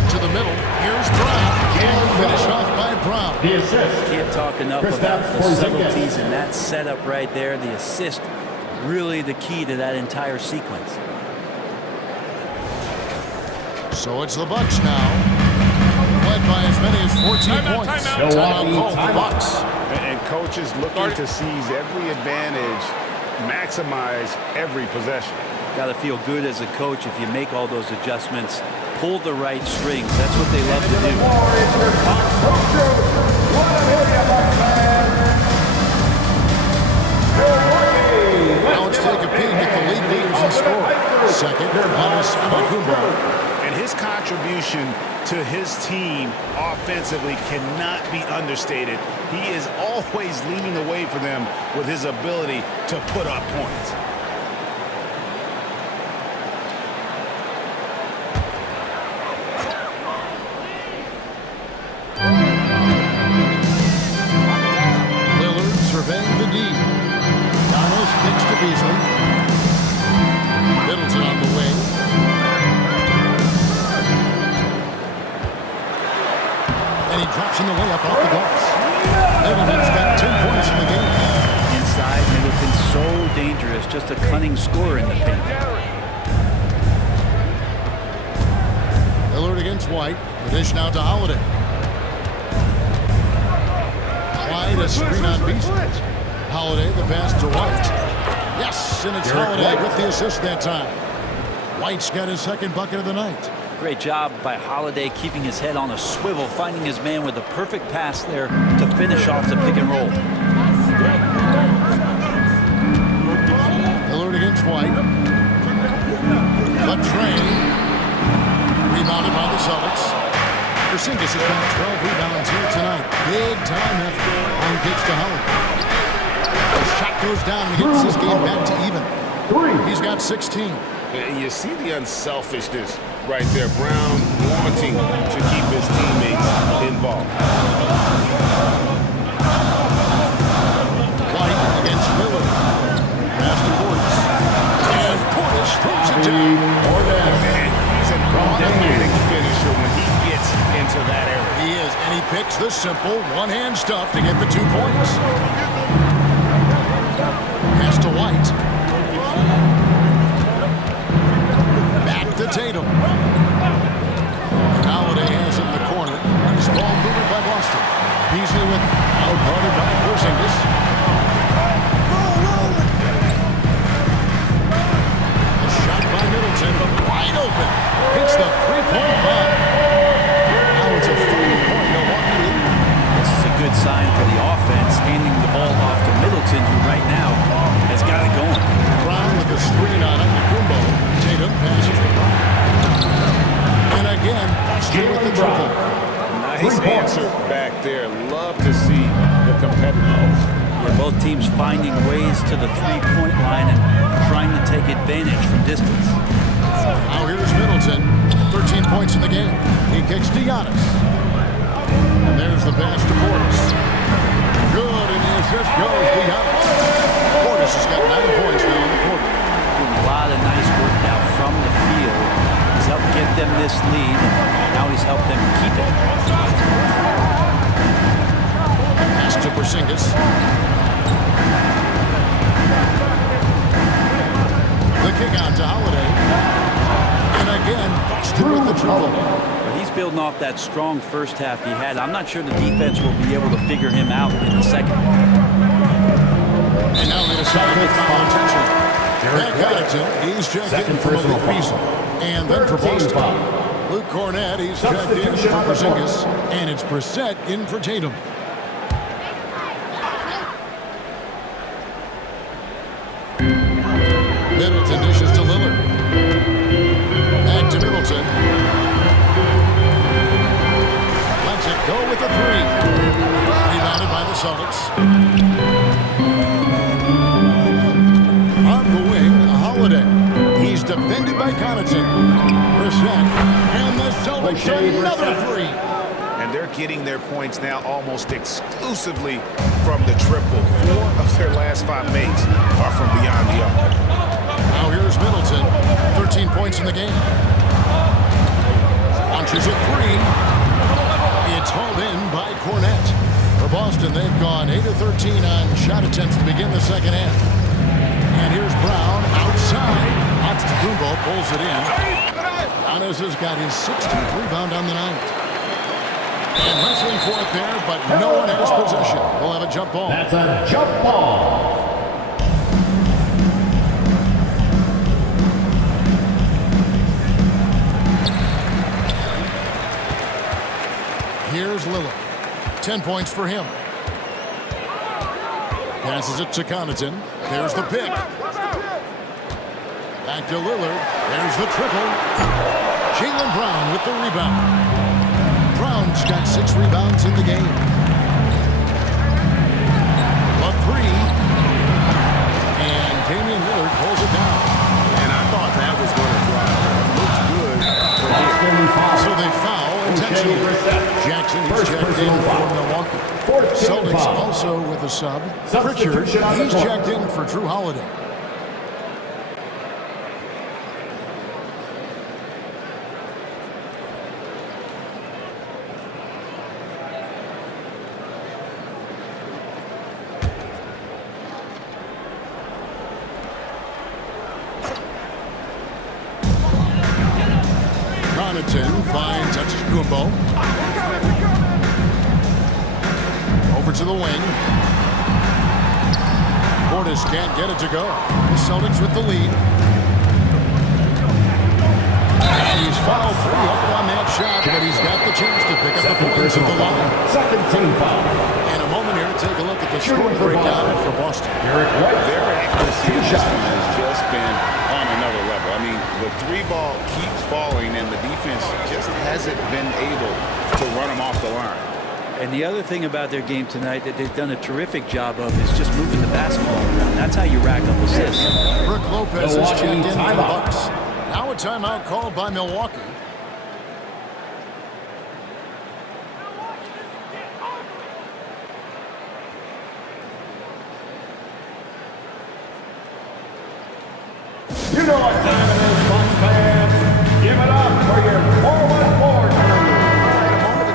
To the middle. Here's Brown. And finished off by Brown. The assist. Can't talk enough about the subtleties in that setup right there. The assist, really the key to that entire sequence. So it's the Bucks now. Led by as many as 14 points. Timeout called the Bucks. And coaches looking to seize every advantage, maximize every possession. Got to feel good as a coach if you make all those adjustments. Pull the right strings. That's what they love to do. Now let's take a peek at the league leaders in scoring. Second, Giannis Antetokounmpo. And his contribution to his team offensively cannot be understated. He is always leading the way for them with his ability to put up points. Lillard surveying the D. Giannis kicks to Beasley. Middleton on the wing. And he drops in the layup off the glass. Middleton's got 10 points in the game. Inside, Middleton's so dangerous. Just a cunning scorer in the paint. Lillard against White. The dish now to Holiday. White a screen on Beasley. Holiday the pass to White. Yes, and it's Holiday with the assist that time. White's got his second bucket of the night. Great job by Holiday keeping his head on a swivel, finding his man with a perfect pass there to finish off the pick and roll. Lillard against White. The train. Rebounded by the Celtics. Porzingis has got 12 rebounds here tonight. Big time effort. On pitch to Holiday. The shot goes down and gets his game back to even. He's got 16. And you see the unselfishness right there. Brown wanting to keep his teammates involved. White against Lillard. Pass to Portis. And Portis throws it down. And he's an automatic finisher when he gets into that area. He is, and he picks the simple one-hand stuff to get the 2 points. Pass to White. Back to Tatum. And Holiday has it in the corner. This ball moved by Boston. Beasley with out-guarded by Porzingis. A shot by Middleton, wide open. Hits the three-point bomb. Now it's a 5-point Milwaukee lead. This is a good sign for the offense, handing the ball off to Middleton, who right now has got it going. Brown with a screen on Antetokounmpo. Tatum passes to Brown. And again, Boston with the triple. Nice answer back there. Love to see the competitiveness. Yeah, both teams finding ways to the three-point line and trying to take advantage from distance. Now here's Middleton. 13 points in the game. He kicks to Giannis. And there's the pass to Portis. Good, and the assist goes to Giannis. Portis has got 9 points now in the quarter. Doing a lot of nice work now from the field. He's helped get them this lead, and now he's helped them keep it. Pass to Porzingis. The kick out to Holiday. And again, Boston with the triple. He's building off that strong first half he had. I'm not sure the defense will be able to figure him out in the second. And now they decide to foul attention. Derek Connington, he's checked in for Malik Beasley. And then for Boston, Luke Cornett, he's checked in for Porzingis. And it's Brissett in for Tatum. Middleton dishes to Lillard. Back to Middleton. Lets it go with the Celtics. On the wing, Holiday. He's defended by Connaughton. Brissett. And the Celtics another three. And they're getting their points now almost exclusively from the triple. 4 of their last 5 makes are from beyond the arc. Now here's Middleton. 13 points in the game. Launches a three. It's hauled in by Cornette. For Boston, they've gone 8 of 13 on shot attempts to begin the second half. And here's Brown outside. Antetokounmpo pulls it in. Giannis has got his 16th rebound on the night. And wrestling for it there, but no one has possession. We'll have a jump ball. That's a jump ball. Here's Lillard. 10 points for him. Passes it to Connaughton. There's the pick. Back to Lillard. There's the triple. Jaylen Brown with the rebound. Brown's got 6 rebounds in the game. A three. And Damian Lillard pulls it down. And I thought that was going to drop. It looked good. So they foul intentionally. Jackson is checked in for Milwaukee. Celtics also with a sub. Pritchard, he's checked in for Drew Holiday. Connaughton finds Antetokounmpo. Over to the wing. Portis can't get it to go. The Celtics with the lead. And he's fouled 3 on that shot, but he's got the chance to pick up the points at the line. Second team foul. In a moment here, take a look at the score breakdown for Boston. Their accuracy has just been on another level. I mean, the 3-ball keeps falling, and the defense just hasn't been able to run them off the line. And the other thing about their game tonight that they've done a terrific job of is just moving the basketball around. That's how you rack up assists. Brook Lopez is checked in for the Bucks. Now a timeout called by Milwaukee. You know what time it is, Bucks fans. Give it up for your forward forward.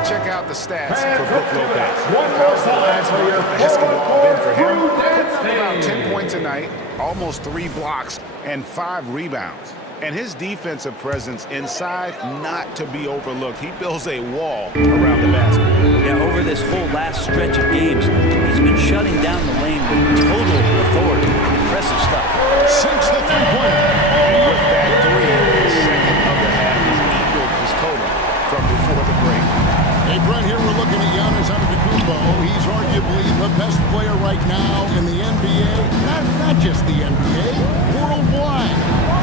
Check out the stats for Brook Lopez. One more time for your basketball been for him. Drew About 10 points a night, almost 3 blocks, and 5 rebounds. And his defensive presence inside, not to be overlooked. He builds a wall around the basket. Yeah, over this whole last stretch of games, he's been shutting down the lane with total authority. Impressive stuff. Sinks the three-pointer. And with that 3, the second of the half, he's equaled his total from before the break. Hey, Brent, here we're looking at Giannis Antetokounmpo. He's arguably the best player right now in the NBA. Not just the NBA, worldwide.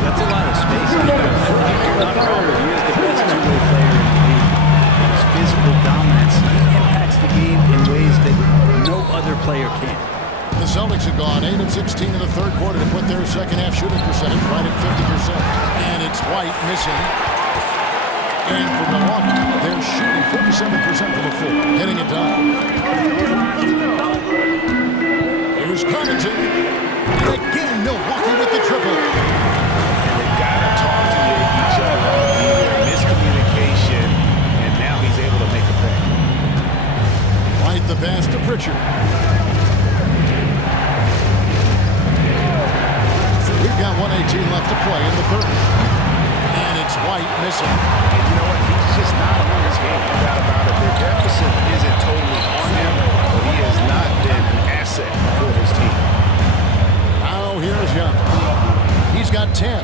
That's a lot of space. Not a problem. He is the best two-way player in the league. His physical dominance impacts the game in ways that no other player can. The Celtics have gone 8 of 16 in the third quarter to put their second half shooting percentage right at 50%. And it's White missing. And for Milwaukee, they're shooting 47% from the floor, getting it done. Here's Connaughton. And again, Milwaukee with the triple. And they've got to talk to each other. Their miscommunication, and now he's able to make a pay. Right the pass to Pritchard. We've got 1:18 left to play in the third. And it's White missing. And you know what? He's just not on this game. No doubt about it. Their deficit isn't totally on him, but he has not been an asset for his team. Now here's Giannis. He's got 10.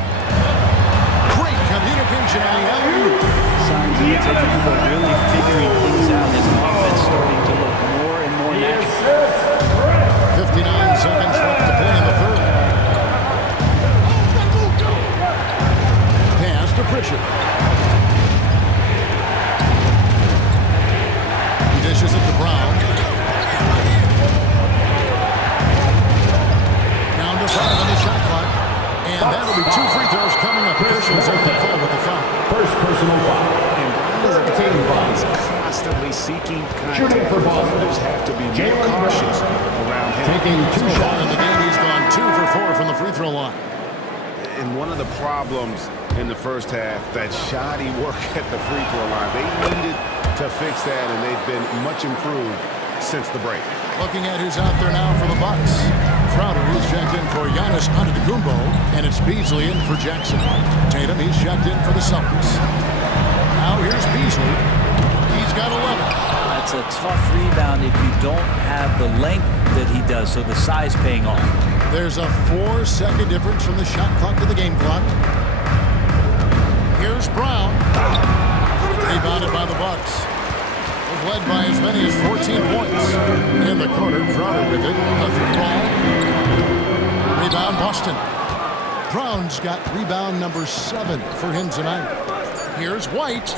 Great communication on the alley-oop. Signs of Antetokounmpo really figuring things out. His offense starting to look more and more natural. 59 seconds left to play in the third. Pass to Pritchard. He dishes it to Brown. more cautious around him. Taking 2 shots in the game, he's gone 2 for 4 from the free throw line. And one of the problems in the first half, that shoddy work at the free throw line. They needed to fix that, and they've been much improved since the break. Looking at who's out there now for the Bucks. Crowder is checked in for Giannis Antetokounmpo, and it's Beasley in for Jackson. Tatum, he's checked in for the Celtics. Now here's Beasley. He's got 11. That's a tough rebound if you don't have the length that he does, so the size paying off. There's a 4-second difference from the shot clock to the game clock. Here's Brown. Rebounded by the Bucks. They've led by as many as 14 points. In the corner, Crowder with it. A 3-ball. Rebound, Boston. Brown's got rebound number 7 for him tonight. Here's White.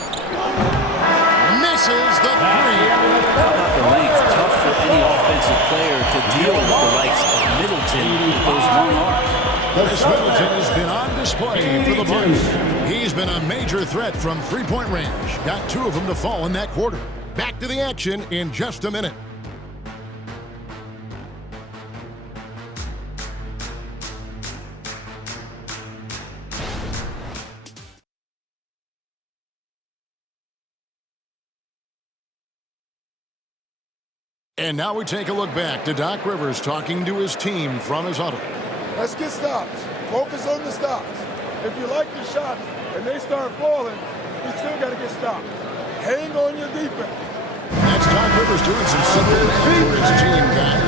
Misses the 3. How about the length? Tough for any offensive player to deal with the likes of Middleton with those long arms. Chris Middleton has been on display for the Bucks. He's been a major threat from three-point range. Got 2 of them to fall in that quarter. Back to the action in just a minute. And now we take a look back to Doc Rivers talking to his team from his huddle. Let's get stops. Focus on the stops. If you like your shots and they start falling, you still got to get stopped. Hang on your defense. That's Doc Rivers doing some simple things for his team, guys.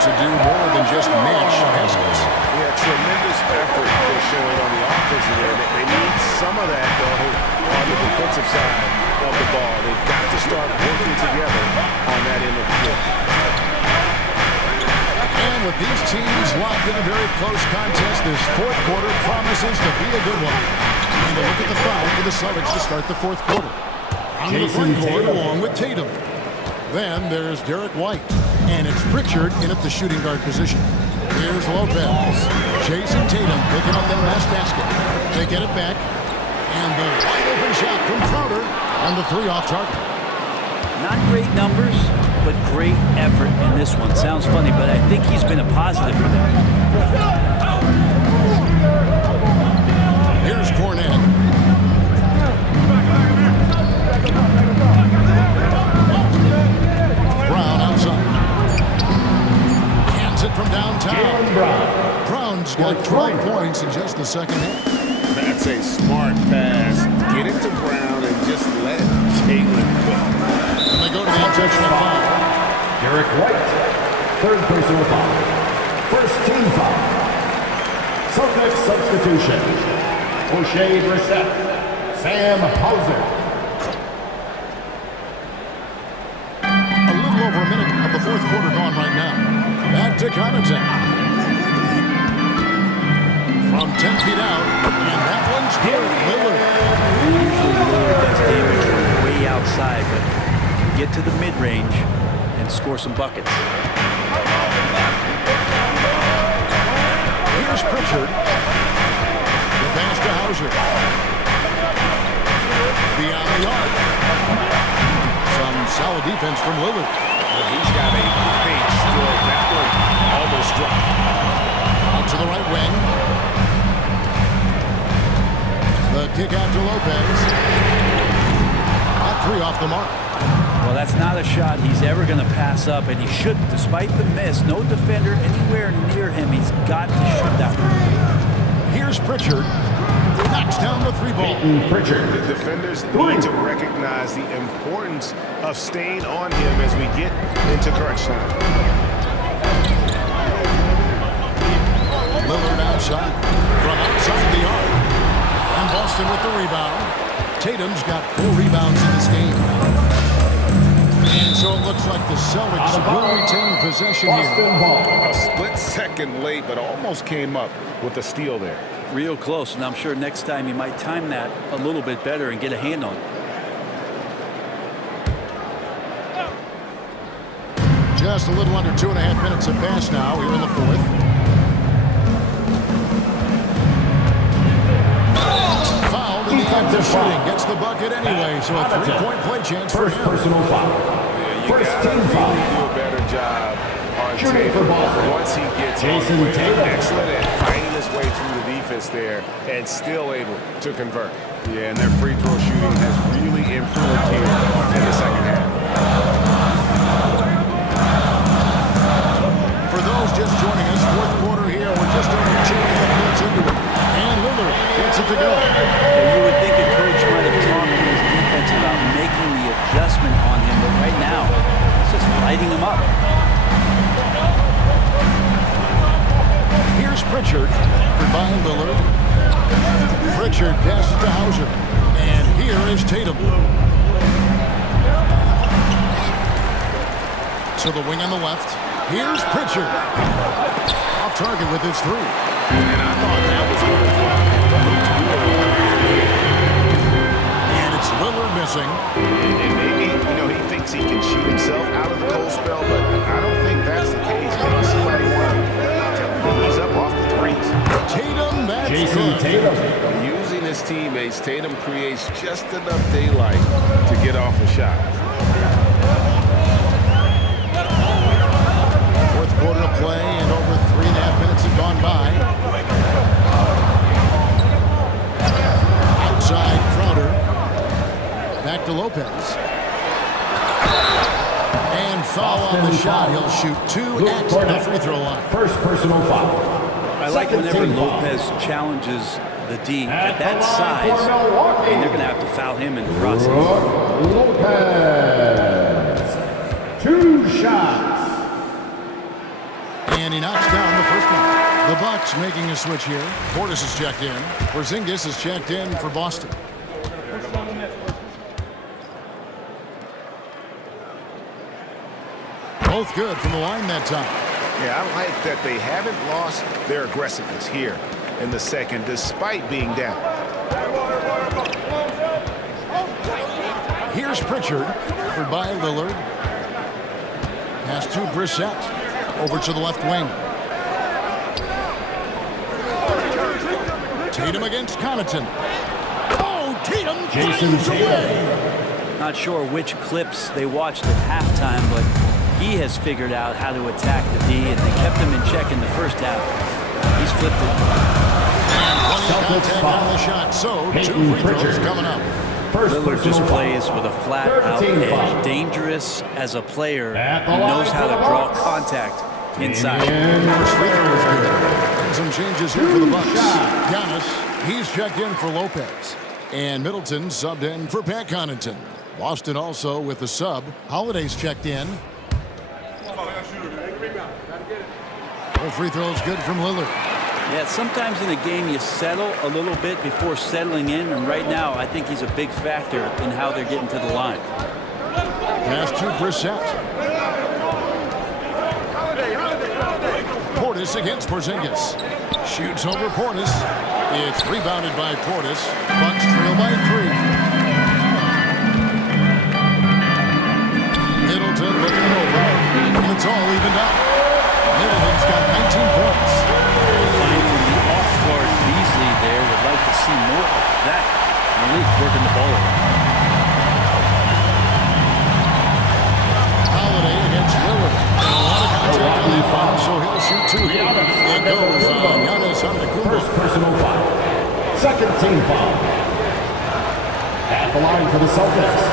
To do more than just match passes. Yeah, tremendous effort they're showing on the offensive end. They need some of that, though, on the defensive side of the ball. They've got to start working together on that end of the floor. And with these teams locked in a very close contest, this fourth quarter promises to be a good one. And a look at the foul for the Celtics to start the fourth quarter. On the front court along with Tatum. Then there's Derek White. And it's Pritchard in at the shooting guard position. Here's Lopez. Chasing Tatum, picking up that last basket. They get it back. And the wide open shot from Crowder on the 3 off target. Not great numbers, but great effort in this one. Sounds funny, but I think he's been a positive for them. Here's Cornette. Brown outside. Hands it from downtown. Brown's got 12 points in just the second half. That's a smart pass. Get it to Brown and just let Jalen cook. And they go to the intentional foul. Derek White, 3rd personal foul. First team foul. Celtics substitution. O'Shea Brissett, Sam Hauser. A little over a minute of the fourth quarter gone right now. Back to Connaughton. From 10 feet out, and that one's good. Lillard. Usually Lillard does damage way outside, but get to the mid-range and score some buckets. Here's Pritchard. The pass to Hauser. Beyond the arc. Some solid defense from Lillard. But he's got a great stroke. That one almost dropped. Out to the right wing. The kick out to Lopez. That 3 off the mark. Well, that's not a shot he's ever going to pass up, and he shouldn't. Despite the miss, no defender anywhere near him. He's got to shoot that one. Here's Pritchard. Knocks down the 3-ball. Pritchard. The defenders need to recognize the importance of staying on him as we get into crunch time. Lillard outside. From outside the arc. And Boston with the rebound. Tatum's got 4 rebounds in this game. And so it looks like the Celtics will retain possession here. A split second late, but almost came up with a steal there. Real close, and I'm sure next time he might time that a little bit better and get a hand on it. Just a little under 2.5 minutes have passed now here in the fourth. Fouled in the act of shooting. Gets the bucket anyway, so a 3-point play chance for him. First personal foul. Yeah, First team foul. Tatum, once he gets on the way, excellent at fighting his way through the defense there and still able to convert. Yeah, and their free throw shooting has really improved here in the second half. For those just joining us, fourth quarter here. We're just over 2.5 minutes into it. And Lillard gets it to go. Yeah, you would think a coach might have talked to his defense about making the adjustment on him, but right now, it's just lighting him up. Here's Pritchard, covered by Lillard. Pritchard passes to Hauser. And here is Tatum. To the wing on the left. Here's Pritchard. Off target with his three. And I thought that was going to fly. And it's Lillard missing. And maybe, he thinks he can shoot himself out of the cold spell, but I don't think that's the case. Maybe somebody wants to ease up off the threes. Tatum, that's Jason good. Tatum. Using his teammates, Tatum creates just enough daylight to get off a shot. Fourth quarter of play, and over 3.5 minutes have gone by. Outside, Crowder. Back to Lopez. And foul on the shot. He'll shoot 2 at the free throw line. First personal foul. I like whenever Lopez challenges the D at that size, and they're going to have to foul him in the process. Lopez. 2 shots. And he knocks down the first one. The Bucks making a switch here. Portis is checked in. Porzingis is checked in for Boston. Both good from the line that time. Yeah, I like that they haven't lost their aggressiveness here in the second, despite being down. Here's Pritchard, covered by Lillard. Pass to Brissett, over to the left wing. Tatum against Connaughton. Oh, Tatum finds a way. Not sure which clips they watched at halftime, but he has figured out how to attack the D, and they kept him in check in the first half. He's flipped it. Contact on the shot, so 2 free throws coming up. Lillard just plays with a flat-out edge. Dangerous as a player. He knows how to draw contact inside. First free throw is good. And some changes here for the Bucks. Giannis, he's checked in for Lopez. And Middleton subbed in for Pat Connaughton. Boston also with the sub. Holiday's checked in. All free throws good from Lillard. Yeah, sometimes in a game you settle a little bit before settling in, and right now I think he's a big factor in how they're getting to the line. Pass to Brissett. Portis against Porzingis. Shoots over Portis. It's rebounded by Portis. Bucks trail by 3. Middleton looking it over. And it's all evened up. Middleton's got 19 points. Fine from the off-guard Beasley there. Would like to see more of that. Malik working the ball around. Holiday against Lillard. And a lot of contact on that foul, so he'll shoot 2 here. It goes on Giannis Antetokounmpo. First personal foul. Second team foul. At the line for the Celtics.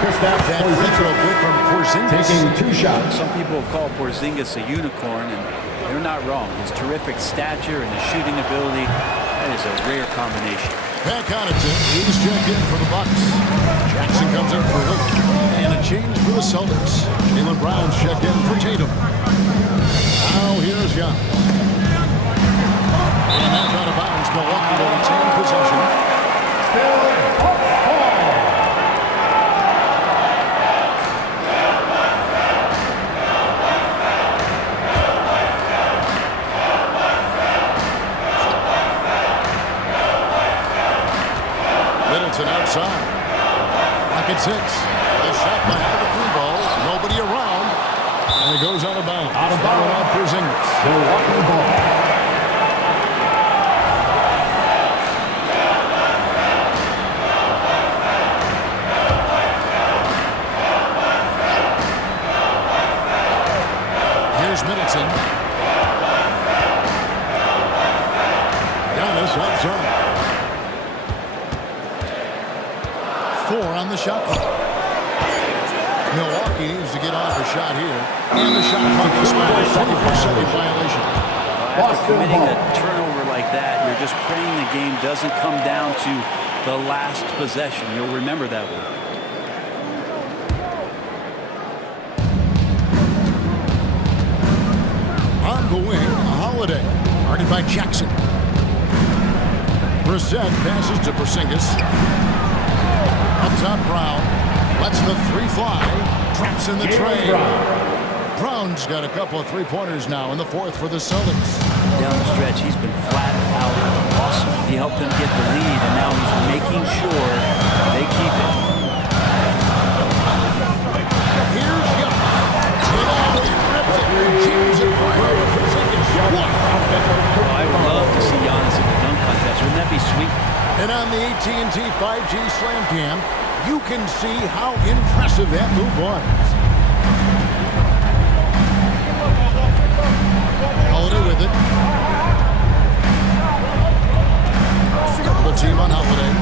That free throw good from Porzingis. Taking 2 shots. Some people call Porzingis a unicorn, and they're not wrong. His terrific stature and his shooting ability, that is a rare combination. Pat Connaughton, he's checked in for the Bucks. Jackson comes in for Lillard. And a change for the Celtics. Jaylen Brown's checked in for Tatum. Now here's Giannis. And that's out of bounds. Milwaukee will retain possession. Middleton outside. Lock at 6. A shot by Antetokounmpo. Nobody around. And it goes out of bounds. Out of bounds. Out Porzingis. Milwaukee ball. Here's Middleton. Giannis outside. 4 on the shot clock. Milwaukee needs to get off a shot here. And the shot clock expires. 24-second violation. After committing a turnover like that, you're just praying the game doesn't come down to the last possession. You'll remember that one. On the wing, Holiday. Guarded by Jackson. Brissett passes to Porzingis. Up top, Brown. Lets the 3 fly. Traps in the tray. Brown's got a couple of 3-pointers now in the 4th for the Celtics. Down the stretch, he's been flat out awesome. He helped them get the lead, and now he's making sure they keep it. Here's Young. I'd love to see Giannis in the dunk contest. Wouldn't that be sweet? And on the AT&T 5G Slam Cam, you can see how impressive that move was. Holiday with it. Double team on Holiday.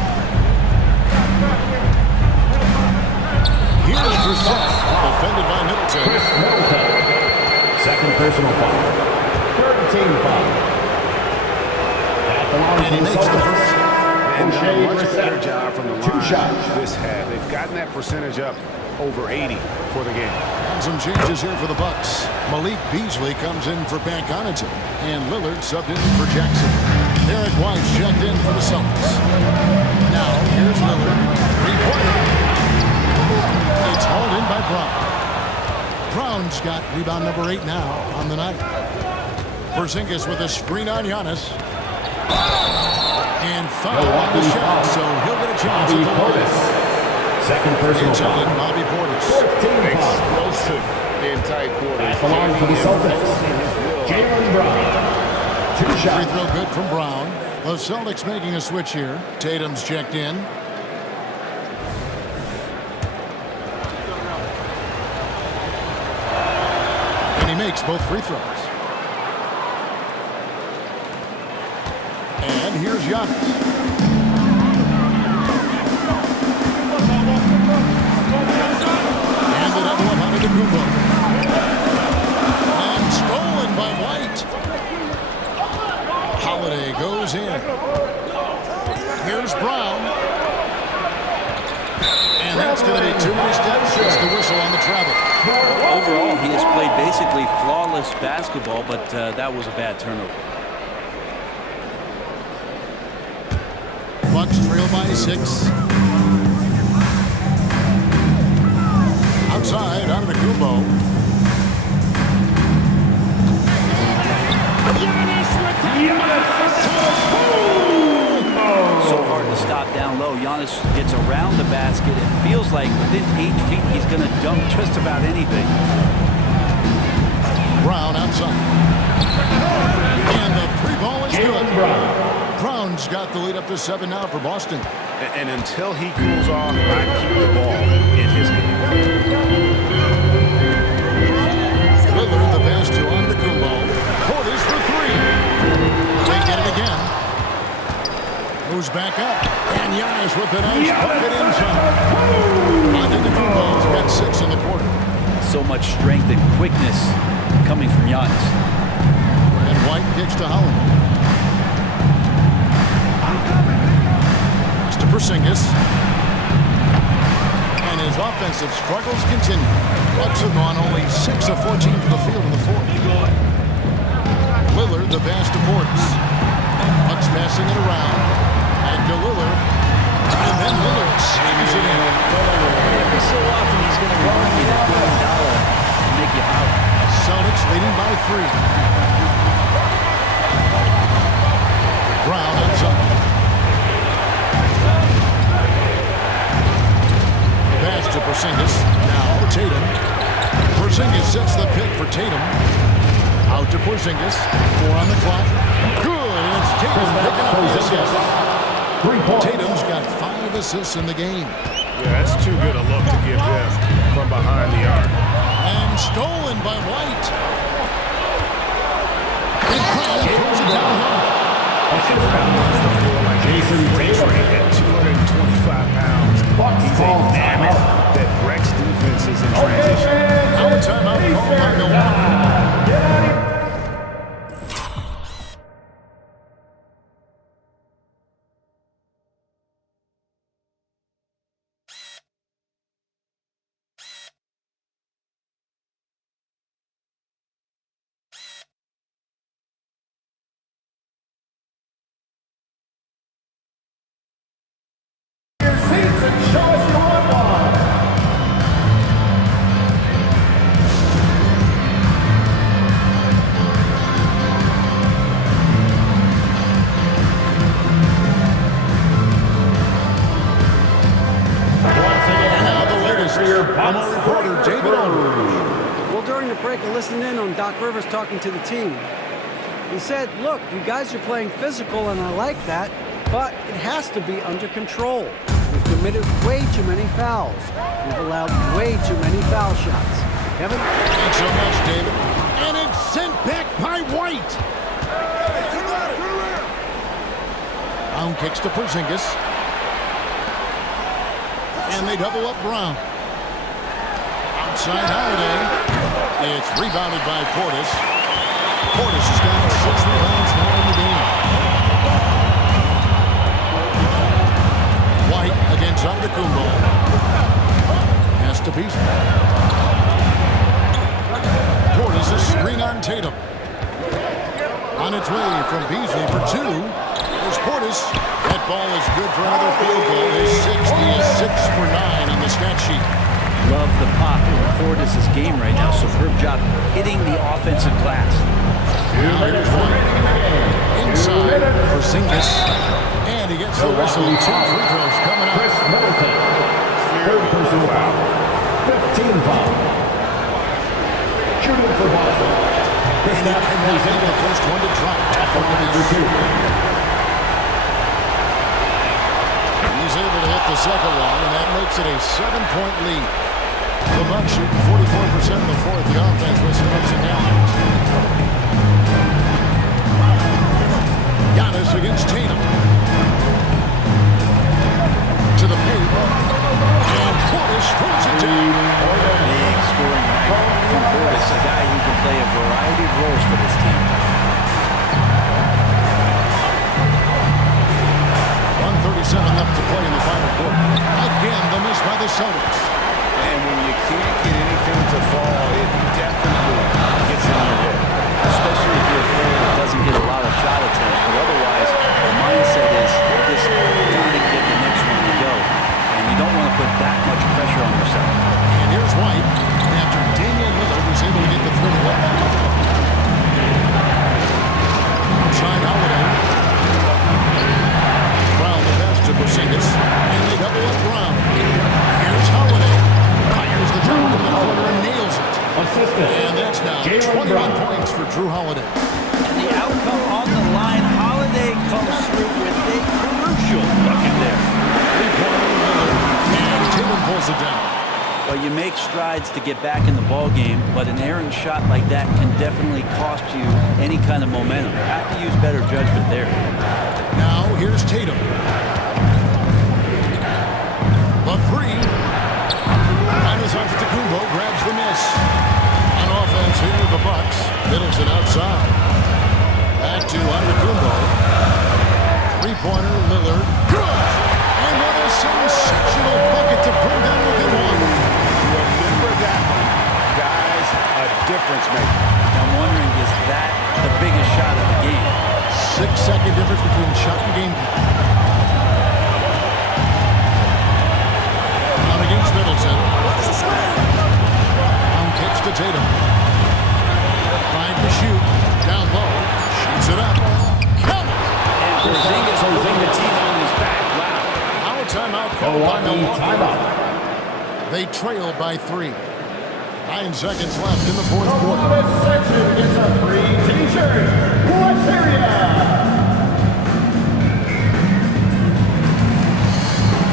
Here's Brissett, defended by Middleton. Chris Middleton. Second personal foul. Third team foul. And he makes the first. And done a much better job from the line this half. They've gotten that percentage up over 80 for the game. And some changes here for the Bucks. Malik Beasley comes in for Pat Connaughton, and Lillard subbed in for Jackson. Derek White checked in for the Celtics. Now here's Lillard, 3-pointer. It's hauled in by Brown. Brown's got rebound number 8 now on the night. Porzingis with a screen on Giannis. And foul on the shot, so he'll get a chance at the line. Second personal foul. Bobby Portis. Explosive in tight quarters. Belong for the Celtics. Jaylen Brown. 2 shots. Free throw good from Brown. The Celtics making a switch here. Tatum's checked in. And he makes both free throws. And here's Giannis. Handed up one under the Kumbo. And stolen by White. Holiday goes in. Here's Brown. And that's going to be too many steps. It's the whistle on the travel. Overall, he has played basically flawless basketball, but that was a bad turnover. Bucks trail by 6. Outside, out of the Kumbo. So hard to stop down low. Giannis gets around the basket. It feels like within 8 feet he's going to dunk just about anything. Brown outside. And the 3-ball is good. Brown's got the lead up to 7 now for Boston. And until he cools off, I keep the ball in his hand. Lillard, the pass to Antetokounmpo. Portis for 3. They get it again. Moves back up. And Giannis with a nice bucket inside. Antetokounmpo's got 6 in the quarter. So much strength and quickness coming from Giannis. And White kicks to Holiday. To Porzingis. And his offensive struggles continue. Bucks have gone only 6 of 14 from the field in the 4th. Lillard, the pass to Portis. Bucks passing it around. And to Lillard. And then Lillard slams it in. Every so often he's going to remind you that $1 to make you out. Celtics leading by 3. Brown outside. Pass to Porzingis. Now Tatum. Porzingis sets the pick for Tatum. Out to Porzingis. 4 on the clock. Good. And it's Tatum picking up the assist. Tatum's got 5 assists in the game. Yeah, that's too good a look to give him from behind the arc. And stolen by White. freight train at 225 pounds. He's a mammoth that wrecks defenses in transition. Now a timeout called by Milwaukee. Reporter David Aldridge. Well, during the break, I listened in on Doc Rivers talking to the team. He said, look, you guys are playing physical, and I like that, but it has to be under control. We've committed way too many fouls. We've allowed way too many foul shots. Kevin? Thanks so much, David. And it's sent back by White. Brown kicks to Porzingis. And they double up Brown. Outside Holiday. It's rebounded by Portis. Portis has got 6 rebounds now in the game. White against Antetokounmpo. Has to Beasley. Portis a screen on Tatum. On its way from Beasley for 2. There's Portis. That ball is good for another field goal. His 6th. He is 6 for 9 on the stat sheet. Love the pop in Portis' game right now. Superb job hitting the offensive glass. Now here's White. Inside for Porzingis. And he gets the whistle. 2 free throws coming up. Chris Middleton. Third personal foul. 15 foul. Shooting for Boston. And he was in the first one to drop. He's able to hit the second one, and that makes it a 7-point lead. The Bucks shooting 44% in the fourth. The offense with some ups and downs. Giannis against Tatum. To the paint. And Portis throws it down. Big scoring night from Portis, a guy who can play a variety of roles for this team. 1:37 left to play in the final quarter. Again, the miss by the Celtics. And when you can't get anything to fall, it definitely gets in your head. Especially if you're a player that doesn't get a lot of shot attempts. But otherwise, the mindset is you just got to get the next one to go. And you don't want to put that much pressure on yourself. And here's White after Damian Lillard was able to get the 3 to go. Outside Holiday. Brown the pass to Porzingis. And they double up Brown. Here's Holiday. Fires the jump from the corner and nails it. And that's now 21 points for Drew Holiday. And the outcome on the line, Holiday comes through with a crucial bucket there. 3-pointer Lillard. And Tatum pulls it down. Well, you make strides to get back in the ball game, but an errant shot like that can definitely cost you any kind of momentum. You have to use better judgment there. Now here's Tatum. The 3. Giannis Antetokounmpo grabs the miss. On offense here, the Bucks. Middleton outside. Back to Antetokounmpo. 3-pointer, Lillard. Good! And what a sensational bucket to bring them within 1. Remember that one. Guys, a difference maker. I'm wondering, is that the biggest shot of the game? 6-second difference between shot and game. Out against Middleton. Brown kicks to Tatum. 5 to shoot. Down low. Shoots it up. Count it. And Porzingis putting the team on his back. Wow. Now a timeout called by Milwaukee. They trail by 3. 9 seconds left in the fourth quarter. This section gets a free t-shirt. Let's hear ya!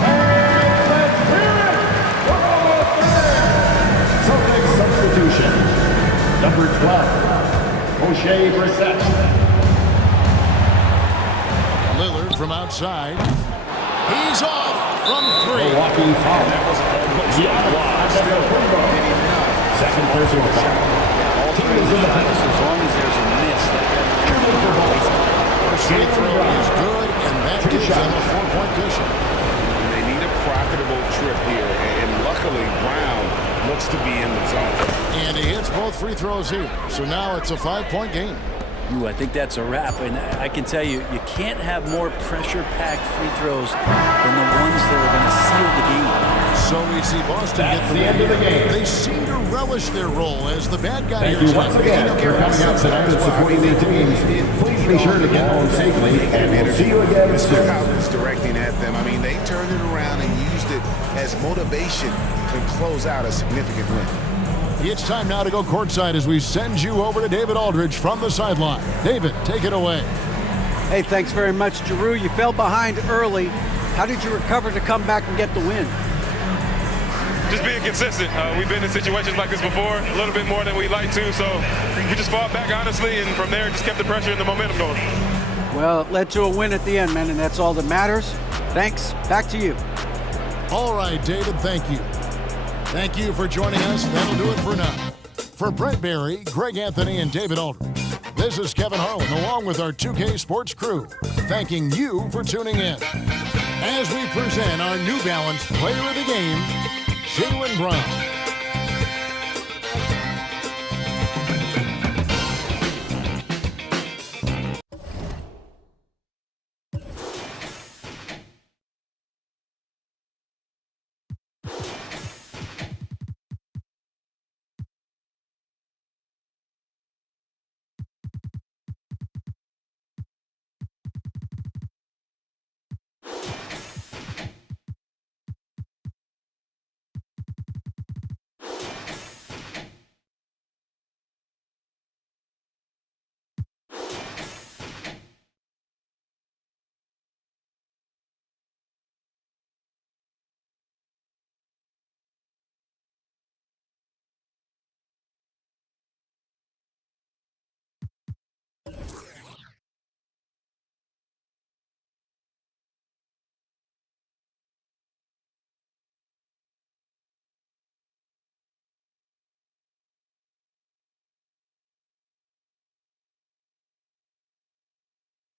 And let's hear it! We're almost there! Celtics substitution. Number 12, O'Shea Brissett. Lillard from outside. He's off from 3. Milwaukee foul. That was almost a block. Still did enough. Second personal foul. Team is in the paint. As long as there's a miss, First free throw is good, and that gives them a 4-point cushion. And they need a profitable trip here, and luckily Brown looks to be in the zone. And he hits both free throws here, so now it's a 5-point game. I think that's a wrap, and I can tell you, you can't have more pressure-packed free throws than the ones that are going to seal the game. So we see Boston get the end of the game. They seem to relish their role as the bad guy. Thank you once again for coming out tonight and supporting the teams. Please be sure to get home safely, and we'll see you again soon. Howard's directing at them. I mean, they turned it around and used it as motivation to close out a significant win. It's time now to go courtside as we send you over to David Aldridge from the sideline. David, take it away. Hey, thanks very much, Giroux. You fell behind early. How did you recover to come back and get the win? Just being consistent. We've been in situations like this before, a little bit more than we'd like to, so we just fought back honestly, and from there just kept the pressure and the momentum going. Well, it led to a win at the end, man, and that's all that matters. Thanks. Back to you. All right, David, thank you. Thank you for joining us. That'll do it for now. For Brent Barry, Greg Anthony, and David Aldridge, this is Kevin Harlan along with our 2K Sports crew, thanking you for tuning in. As we present our New Balance Player of the Game, Jaylen Brown.